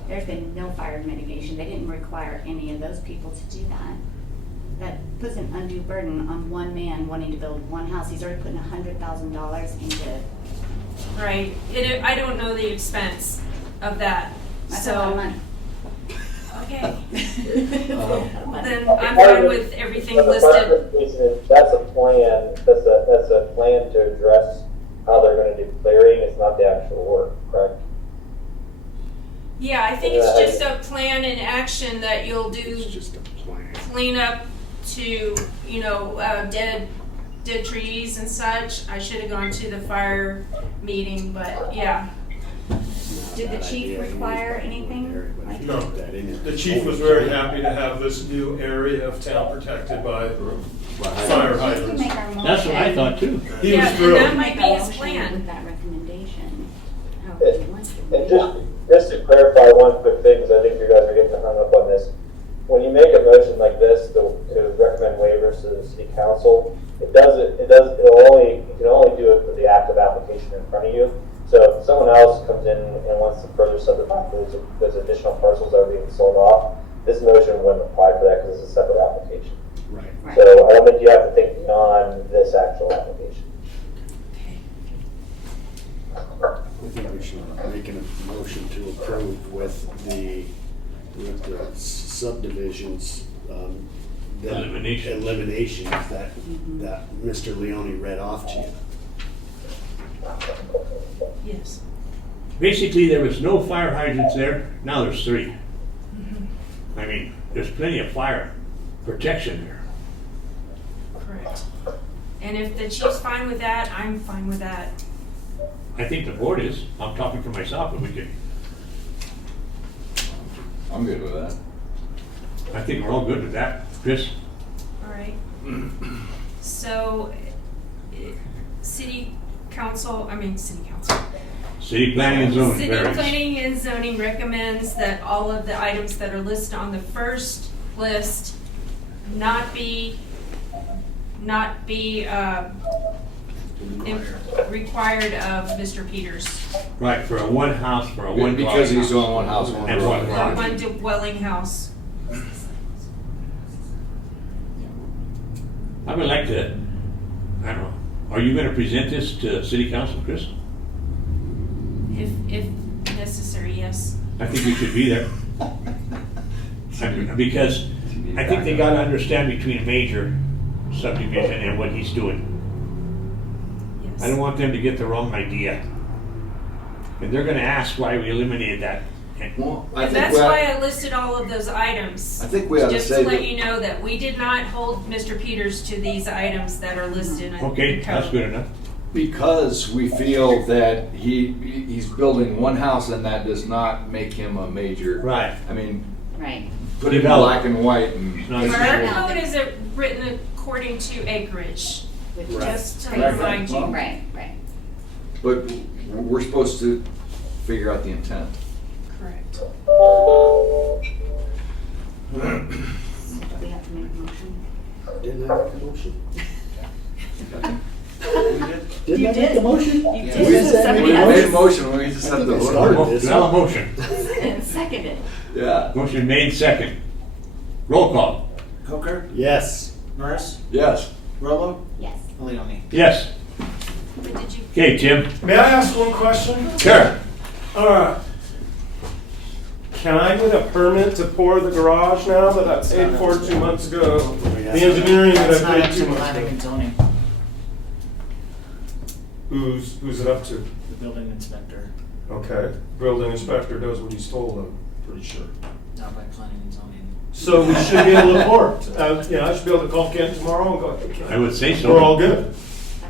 There's been no fire mitigation. They didn't require any of those people to do that. That puts an undue burden on one man wanting to build one house. He's already putting $100,000 into, Right. I don't know the expense of that. that's a lot of So, money. okay. Um, Then I'm fine with everything listed. That's a plan, that's a plan to address how they're gonna do clearing, it's not the actual work, correct? Yeah, I think it's just a plan in action that you'll do It's just a plan. clean up to, dead trees and such. I should have gone to the fire meeting, but yeah. Did the chief require anything? Like- no, the chief was very happy to have this new area of town protected by fire We can hydrants. make our motion. That's what I thought too. He Yeah, was and thrilled. that might be his Motion plan. With that recommendation. However you want to. And just to clarify one quick thing, because I think you guys are getting hung up on this. When you make a motion like this to recommend waivers to the city council, you can only do it for the active application in front of you. So if someone else comes in and wants to further subdivide those additional parcels that are being sold off, this motion wouldn't apply for that because it's a separate application. Right. Right. So I don't think you have to think beyond this actual application. I think we should make a motion to approve with the subdivisions, the Elimination. eliminations that Mr. Leone read off to you. Yes. Basically, there was no fire hydrants there, now there's 3. I mean, there's plenty of fire protection there. Correct. And if the chief's fine with that, I'm fine with that. I think the board is. I'm talking for myself, but we could, I'm good with that. I think we're all good with that. Chris? All right. So, city council. City planning and zoning. City variance. planning and zoning recommends that all of the items that are listed on the first list not be required of Mr. Peters. Right, for a one house, for a one dwelling Because he's house. doing one house, one And dwelling. one Or garage. one dwelling house. I would like to, I don't know, are you gonna present this to city council, Chris? If necessary, yes. I think we should be there. Because I think they gotta understand between a major subdivision and what he's doing. Yes. I don't want them to get the wrong idea. And they're gonna ask why we eliminated that. And Well, I And think that's we why ought- I listed all of those items. I think we ought to Just say to let that- you know that we did not hold Mr. Peters to these items that are listed in Okay, the that's code. good enough. Because we feel that he's building one house and that does not make him a major. Right. I mean, Right. put it in Develop. black and white and. Not Our a- code is written according to acreage, Which just to Right. remind you. Right, right. But we're supposed to figure out the intent. Correct. So do we have to make a motion? Didn't I make the motion? We did. Didn't I make the motion? You Yeah. did. We So somebody made a else motion, we just I have think to I vote. started on this. Now a motion. seconded. it. Yeah, Motion made second. Roll call. Coker, Yes. Norris, yes. Rolo, Yes. Leone. Yes. But did you? Okay, Tim. May I ask one question? Sure. Can I get a permit to pour the garage now that I paid for 2 months ago? The engineering that That's I not paid up 2 to months planning ago. and zoning, Who's it up to? the building inspector, Okay, building inspector does what he's told, I'm pretty sure. not by planning and zoning. So we should be able to pour it. I should be able to call Kent tomorrow and go, "Hey, Kent, I would say so. we're all good.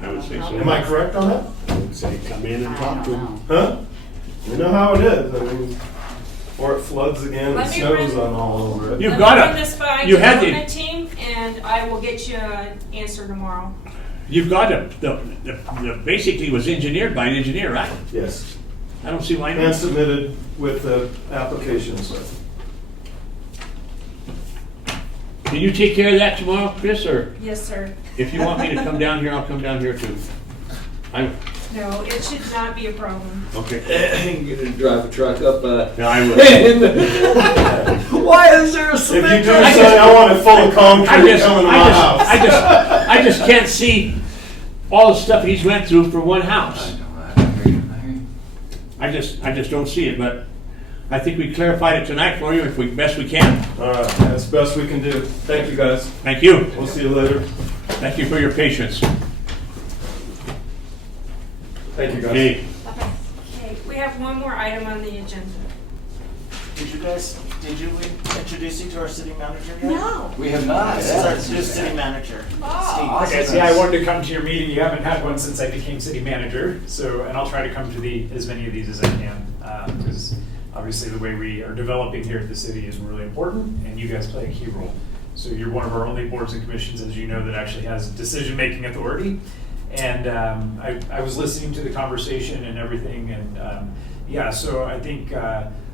I would say so. Am I correct on that? I would say come in and I talk to don't him. know. Huh? You know how it is, I mean, or it floods again and Let me snows run- on all over it. You've Let got me to- run this by you had the- development team, and I will get you an answer tomorrow. You've got the basically was engineered by an engineer, right? Yes, I don't see why and not. submitted with the applications. Can you take care of that tomorrow, Chris, or Yes, sir. if you want me to come down here, I'll come down here too. No, it should not be a problem. Okay. I'm gonna drive a truck up, No, I will. Why is there a If you cement do truck? say I want it full of concrete I just, coming to my house. I just can't see all the stuff he's went through for one house. I just don't see it, but I think we clarified it tonight for you if we, best we can. All right, that's the best we can do. Thank you, guys. Thank you. We'll see you later. Thank you for your patience. Thank you, guys. Okay, Okay, we have one more item on the agenda. Did you introduce you to our city manager yet? No. We have not. This is our new city manager, Okay, Steve. see, I wanted to come to your meeting. You haven't had one since I became city manager, so, and I'll try to come to as many of these as I can, because obviously the way we are developing here at the city is really important, and you guys play a key role. So you're one of our only boards and commissions, as you know, that actually has decision-making authority. And I was listening to the conversation and everything, and yeah, so I think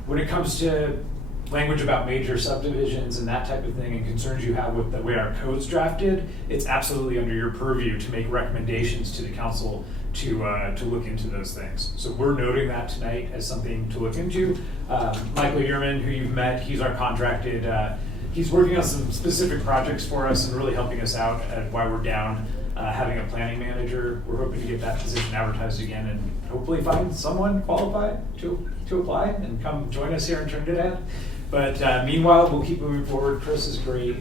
when it comes to language about major subdivisions and that type of thing and concerns you have with the way our code's drafted, it's absolutely under your purview to make recommendations to the council to look into those things. So we're noting that tonight as something to look into. Michael Yerman, who you've met, he's our contracted, he's working on some specific projects for us and really helping us out at why we're down having a planning manager. We're hoping to get that position advertised again and hopefully find someone qualified to apply and come join us here in Trinidad. But meanwhile, we'll keep moving forward. Chris is great,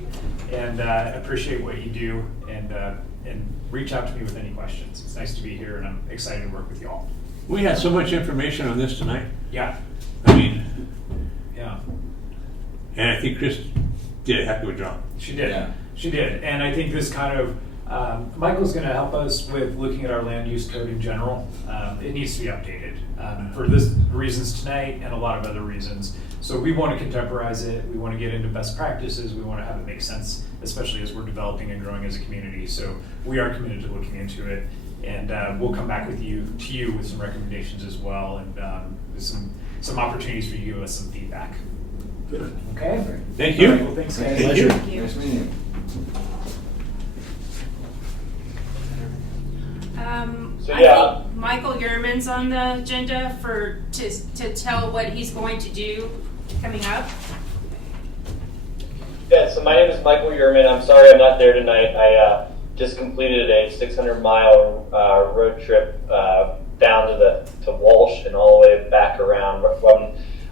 and appreciate what you do, and reach out to me with any questions. It's nice to be here, and I'm excited to work with you all. we had so much information on this tonight. Yeah, I mean, yeah, and I think Chris did a heck of a job. she did. Yeah. She did, and I think this kind of Michael's going to help us with looking at our land use code in general. It needs to be updated for this reasons tonight and a lot of other reasons. So we want to contemporize it. We want to get into best practices. We want to have it make sense, especially as we're developing and growing as a community. So we are committed to looking into it, and we'll come back with you with some recommendations as well, and with some opportunities for you to give us some feedback. Good. Okay. Thank you. All right, well, thanks, guys. Thank you. Nice meeting you. So, I yeah. think Michael Yerman's on the agenda to tell what he's going to do coming up. Yeah, so my name is Michael Yerman. I'm sorry I'm not there tonight. I just completed a 600-mile road trip down to Walsh and all the way back around.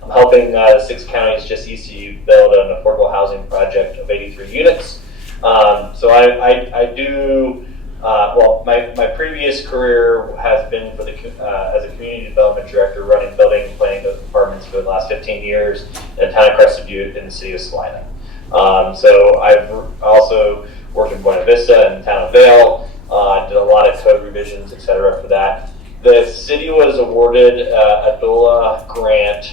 I'm helping 6 counties just east of you build an affordable housing project of 83 units. So I do. My previous career has been for as a community development director, running building and planning departments for the last 15 years in the town of Crested Butte in the city of Salina. So I've also worked in Buena Vista and the town of Vale, did a lot of code revisions, etc. for that. The city was awarded a DOLA grant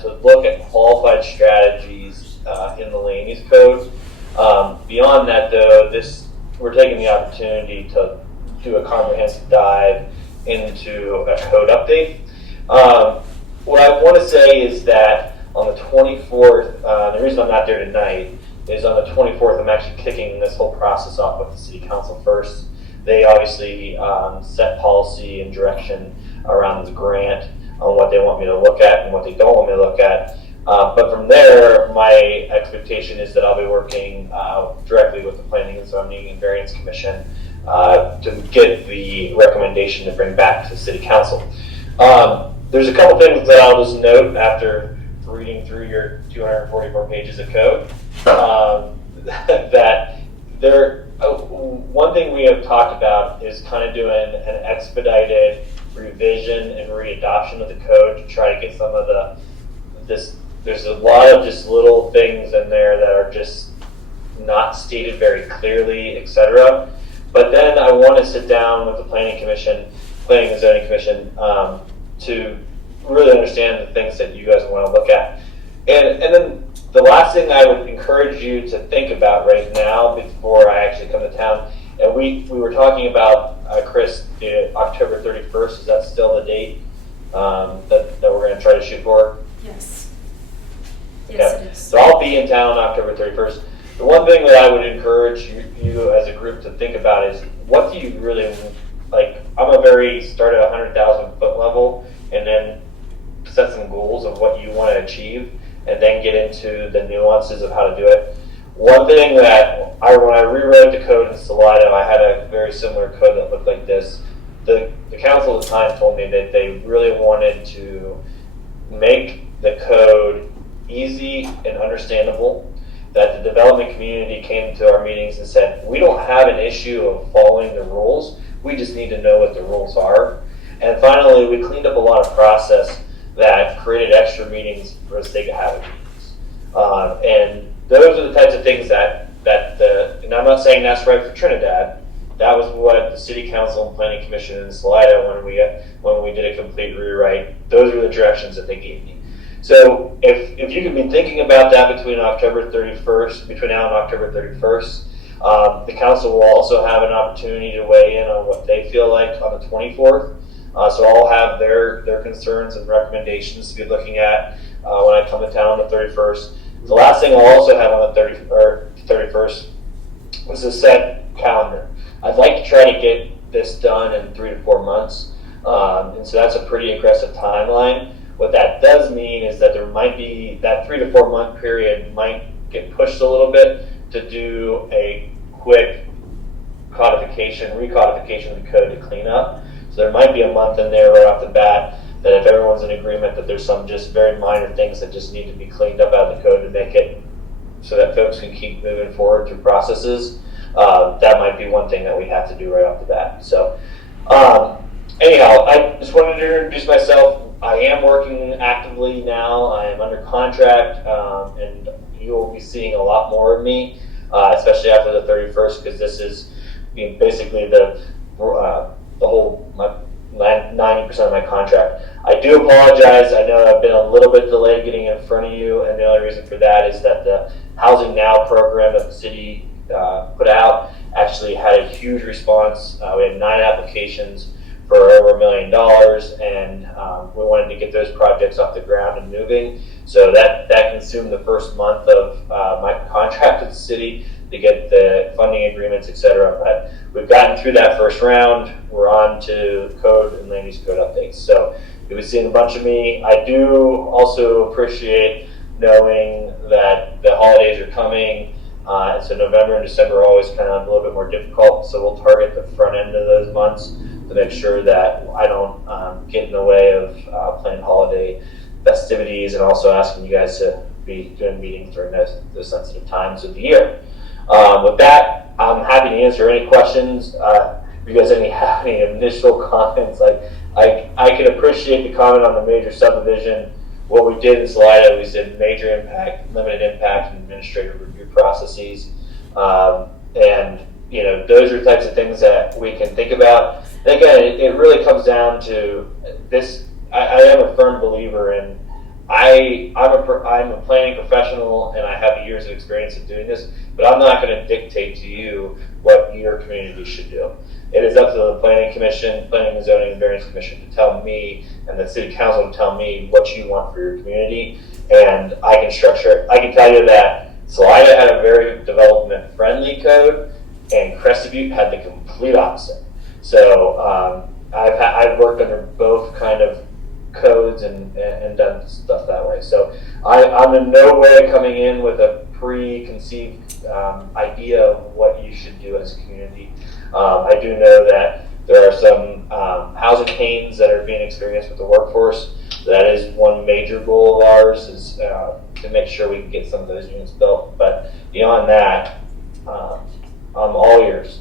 to look at qualified strategies in the land use code. Beyond that, though, we're taking the opportunity to do a comprehensive dive into a code update. What I want to say is that on the 24th, the reason I'm not there tonight is on the 24th, I'm actually kicking this whole process off with the City Council first. They obviously set policy and direction around this grant on what they want me to look at and what they don't want me to look at. But from there, my expectation is that I'll be working directly with the Planning and Zoning and Variance Commission to get the recommendation to bring back to City Council. There's a couple things that I'll just note after reading through your 244 pages of code. That one thing we have talked about is kind of doing an expedited revision and readoption of the code to try to get some of there's a lot of just little things in there that are just not stated very clearly, etc. But then I want to sit down with the Planning and Zoning Commission, to really understand the things that you guys want to look at. And then the last thing I would encourage you to think about right now before I actually come to town, and we were talking about, Chris, the October 31st, is that still the date that we're going to try to shoot for? Yes. Okay. Yes, it is. So I'll be in town October 31st. The one thing that I would encourage you as a group to think about is, what do you really like? I'm start at 100,000 foot level and then set some goals of what you want to achieve and then get into the nuances of how to do it. One thing that when I rewrote the code in Salida, I had a very similar code that looked like this. The council at the time told me that they really wanted to make the code easy and understandable, that the development community came to our meetings and said, we don't have an issue of following the rules, we just need to know what the rules are. And finally, we cleaned up a lot of process that created extra meetings for the sake of having meetings. And those are the types of things and I'm not saying that's right for Trinidad, that was what the City Council and Planning Commission in Salida, when we did a complete rewrite, those were the directions that they gave me. So if you could be thinking about that between now and October 31st, the council will also have an opportunity to weigh in on what they feel like on the 24th. So I'll have their concerns and recommendations to be looking at when I come to town on the 31st. The last thing I'll also have on the 31st was a set calendar. I'd like to try to get this done in 3 to 4 months, and so that's a pretty aggressive timeline. What that does mean is that there might be that 3 to 4 month period might get pushed a little bit to do a quick recodification of the code to clean up. So there might be a month in there right off the bat that if everyone's in agreement that there's some just very minor things that just need to be cleaned up out of the code to make it so that folks can keep moving forward through processes, that might be one thing that we have to do right off the bat. So anyhow, I just wanted to introduce myself. I am working actively now. I am under contract, and you will be seeing a lot more of me, especially after the 31st, because this is being basically the whole, 90% of my contract. I do apologize. I know I've been a little bit delayed getting in front of you, and the only reason for that is that the Housing Now program that the city put out actually had a huge response. We had 9 applications for over $1 million, and we wanted to get those projects off the ground and moving. So that consumed the first month of my contract with the city to get the funding agreements, et cetera. But we've gotten through that first round. We're on to code and land use code updates. So you'll be seeing a bunch of me. I do also appreciate knowing that the holidays are coming. And so November and December are always kind of a little bit more difficult. So we'll target the front end of those months to make sure that I don't get in the way of planned holiday festivities, and also asking you guys to be doing meetings during those sensitive times of the year. With that, I'm happy to answer any questions. If you guys have any initial comments, I can appreciate the comment on the major subdivision. What we did in Salida, we said major impact, limited impact, and administrative review processes. And those are types of things that we can think about. And again, it really comes down to this. I am a firm believer in, I'm a planning professional and I have years of experience in doing this, but I'm not going to dictate to you what your community should do. It is up to the Planning Commission, Planning and Zoning and Variance Commission to tell me, and the City Council to tell me what you want for your community, and I can structure it. I can tell you that Salida had a very development-friendly code, and Crested Butte had the complete opposite. So I've worked under both kind of codes and done stuff that way. So I'm in no way coming in with a preconceived idea of what you should do as a community. I do know that there are some housing pains that are being experienced with the workforce. That is one major goal of ours, is to make sure we can get some of those units built. But beyond that, I'm all ears.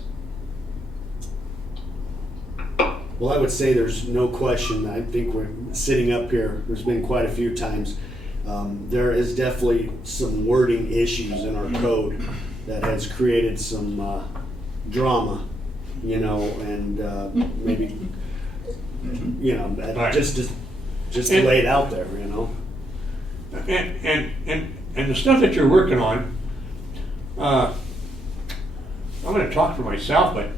Well, I would say there's no question. I think we're sitting up here, there's been quite a few times. There is definitely some wording issues in our code that has created some drama, and maybe, Right. just to lay it out there, And the stuff that you're working on, I'm going to talk for myself, but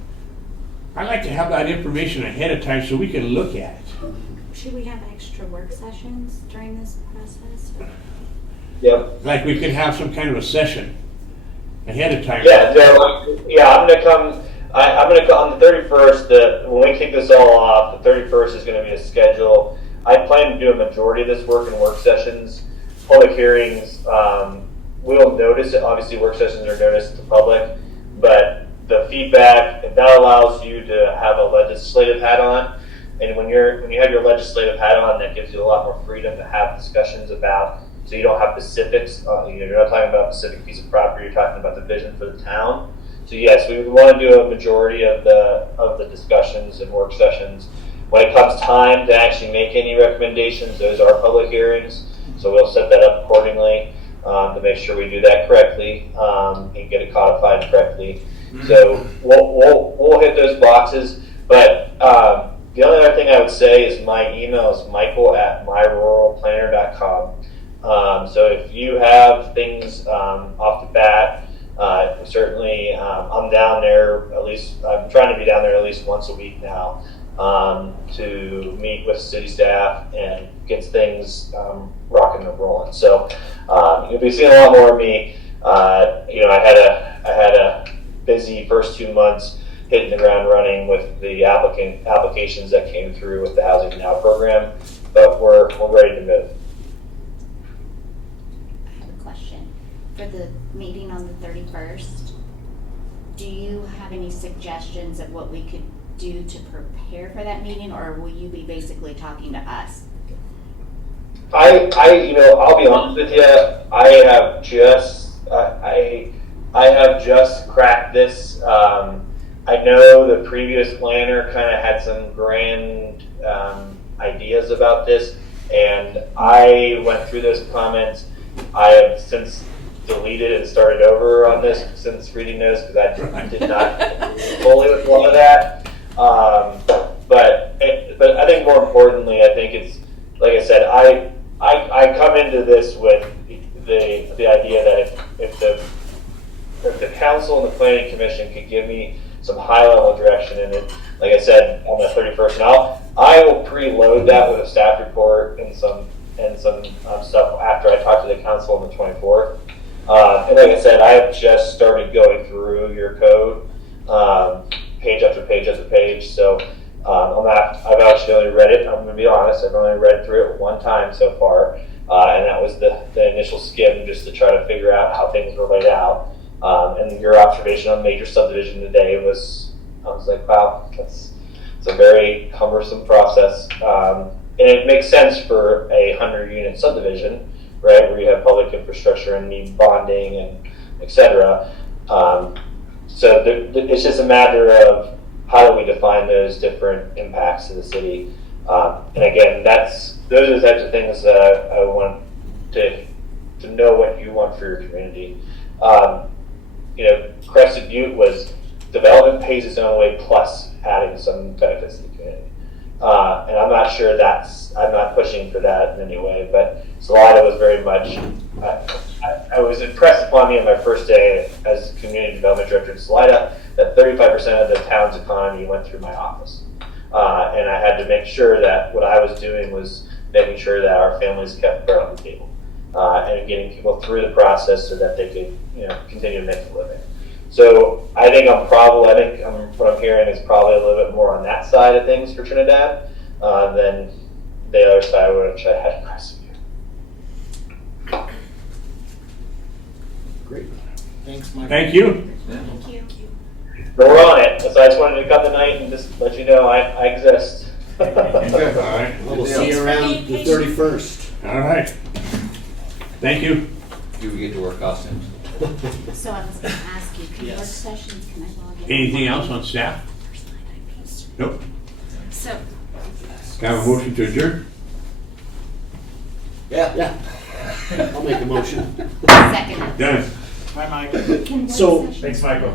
I like to have that information ahead of time so we can look at it. Should we have extra work sessions during this process? Yep. Like we could have some kind of a session ahead of time. Yeah, I'm gonna come. I'm gonna come on the 31st. When we kick this all off, the 31st is gonna be a schedule. I plan to do a majority of this work in work sessions. Public hearings, we'll notice it. Obviously, work sessions are noticed to the public, but the feedback, that allows you to have a legislative hat on. And when you have your legislative hat on, that gives you a lot more freedom to have discussions about. So you don't have specifics. You're not talking about a specific piece of property. You're talking about the vision for the town. So yes, we would want to do a majority of the discussions and work sessions. When it comes time to actually make any recommendations, those are public hearings. So we'll set that up accordingly to make sure we do that correctly and get it codified correctly. So we'll hit those boxes. But the only other thing I would say is my email is michael@myruralplanner.com. So if you have things off the bat, certainly I'm down there I'm trying to be down there at least once a week now to meet with city staff and get things rocking and rolling. So you'll be seeing a lot more of me. I had a busy first 2 months hitting the ground running with the applications that came through with the Housing Now program, but we're ready to move. I have a question. For the meeting on the 31st, do you have any suggestions of what we could do to prepare for that meeting, or will you be basically talking to us? I'll be honest with you. I have just cracked this. I know the previous planner kind of had some grand ideas about this, and I went through those comments. I have since deleted and started over on this since reading those, because I did not fully with a lot of that. But I think more importantly, I think it's, like I said, I come into this with the idea that if the council and the planning commission could give me some high level direction in it, like I said, on the 31st, and I will preload that with a staff report and some stuff after I talk to the council on the 24th. And like I said, I have just started going through your code, page after page after page. So I've actually only read it. I'm going to be honest. I've only read through it one time so far, and that was the initial skim, just to try to figure out how things were laid out. And your observation on major subdivision today I was like, wow, it's a very cumbersome process. And it makes sense for a 100-unit subdivision, right, where you have public infrastructure and need bonding and et cetera. So it's just a matter of how do we define those different impacts to the city. And again, those are the types of things that I want to know what you want for your community. Crested Butte was development pays its own way plus adding some benefits to the community. And I'm not sure I'm not pushing for that in any way, but Salida was very much, I was impressed upon me on my first day as community development director in Salida that 35% of the town's economy went through my office. And I had to make sure that what I was doing was making sure that our families kept bread on the table. And getting people through the process so that they could, continue to make a living. So I think what I'm hearing is probably a little bit more on that side of things for Trinidad than the other side, which I had Crested Butte. Great. Thanks, Mike. Thank you. Thank you. But we're on it. So I just wanted to come tonight and just let you know I exist. All right. Well, we'll see you around the 31st. All right. Thank you. Do we get to wear costumes? So I was gonna ask you, can work Yes. sessions, can I log in? Anything else on staff? Nope. So, Can I have a motion to adjourn? Yeah. I'll make a motion. second. Done. Hi, Mike. Can work So- sessions Thanks, Michael.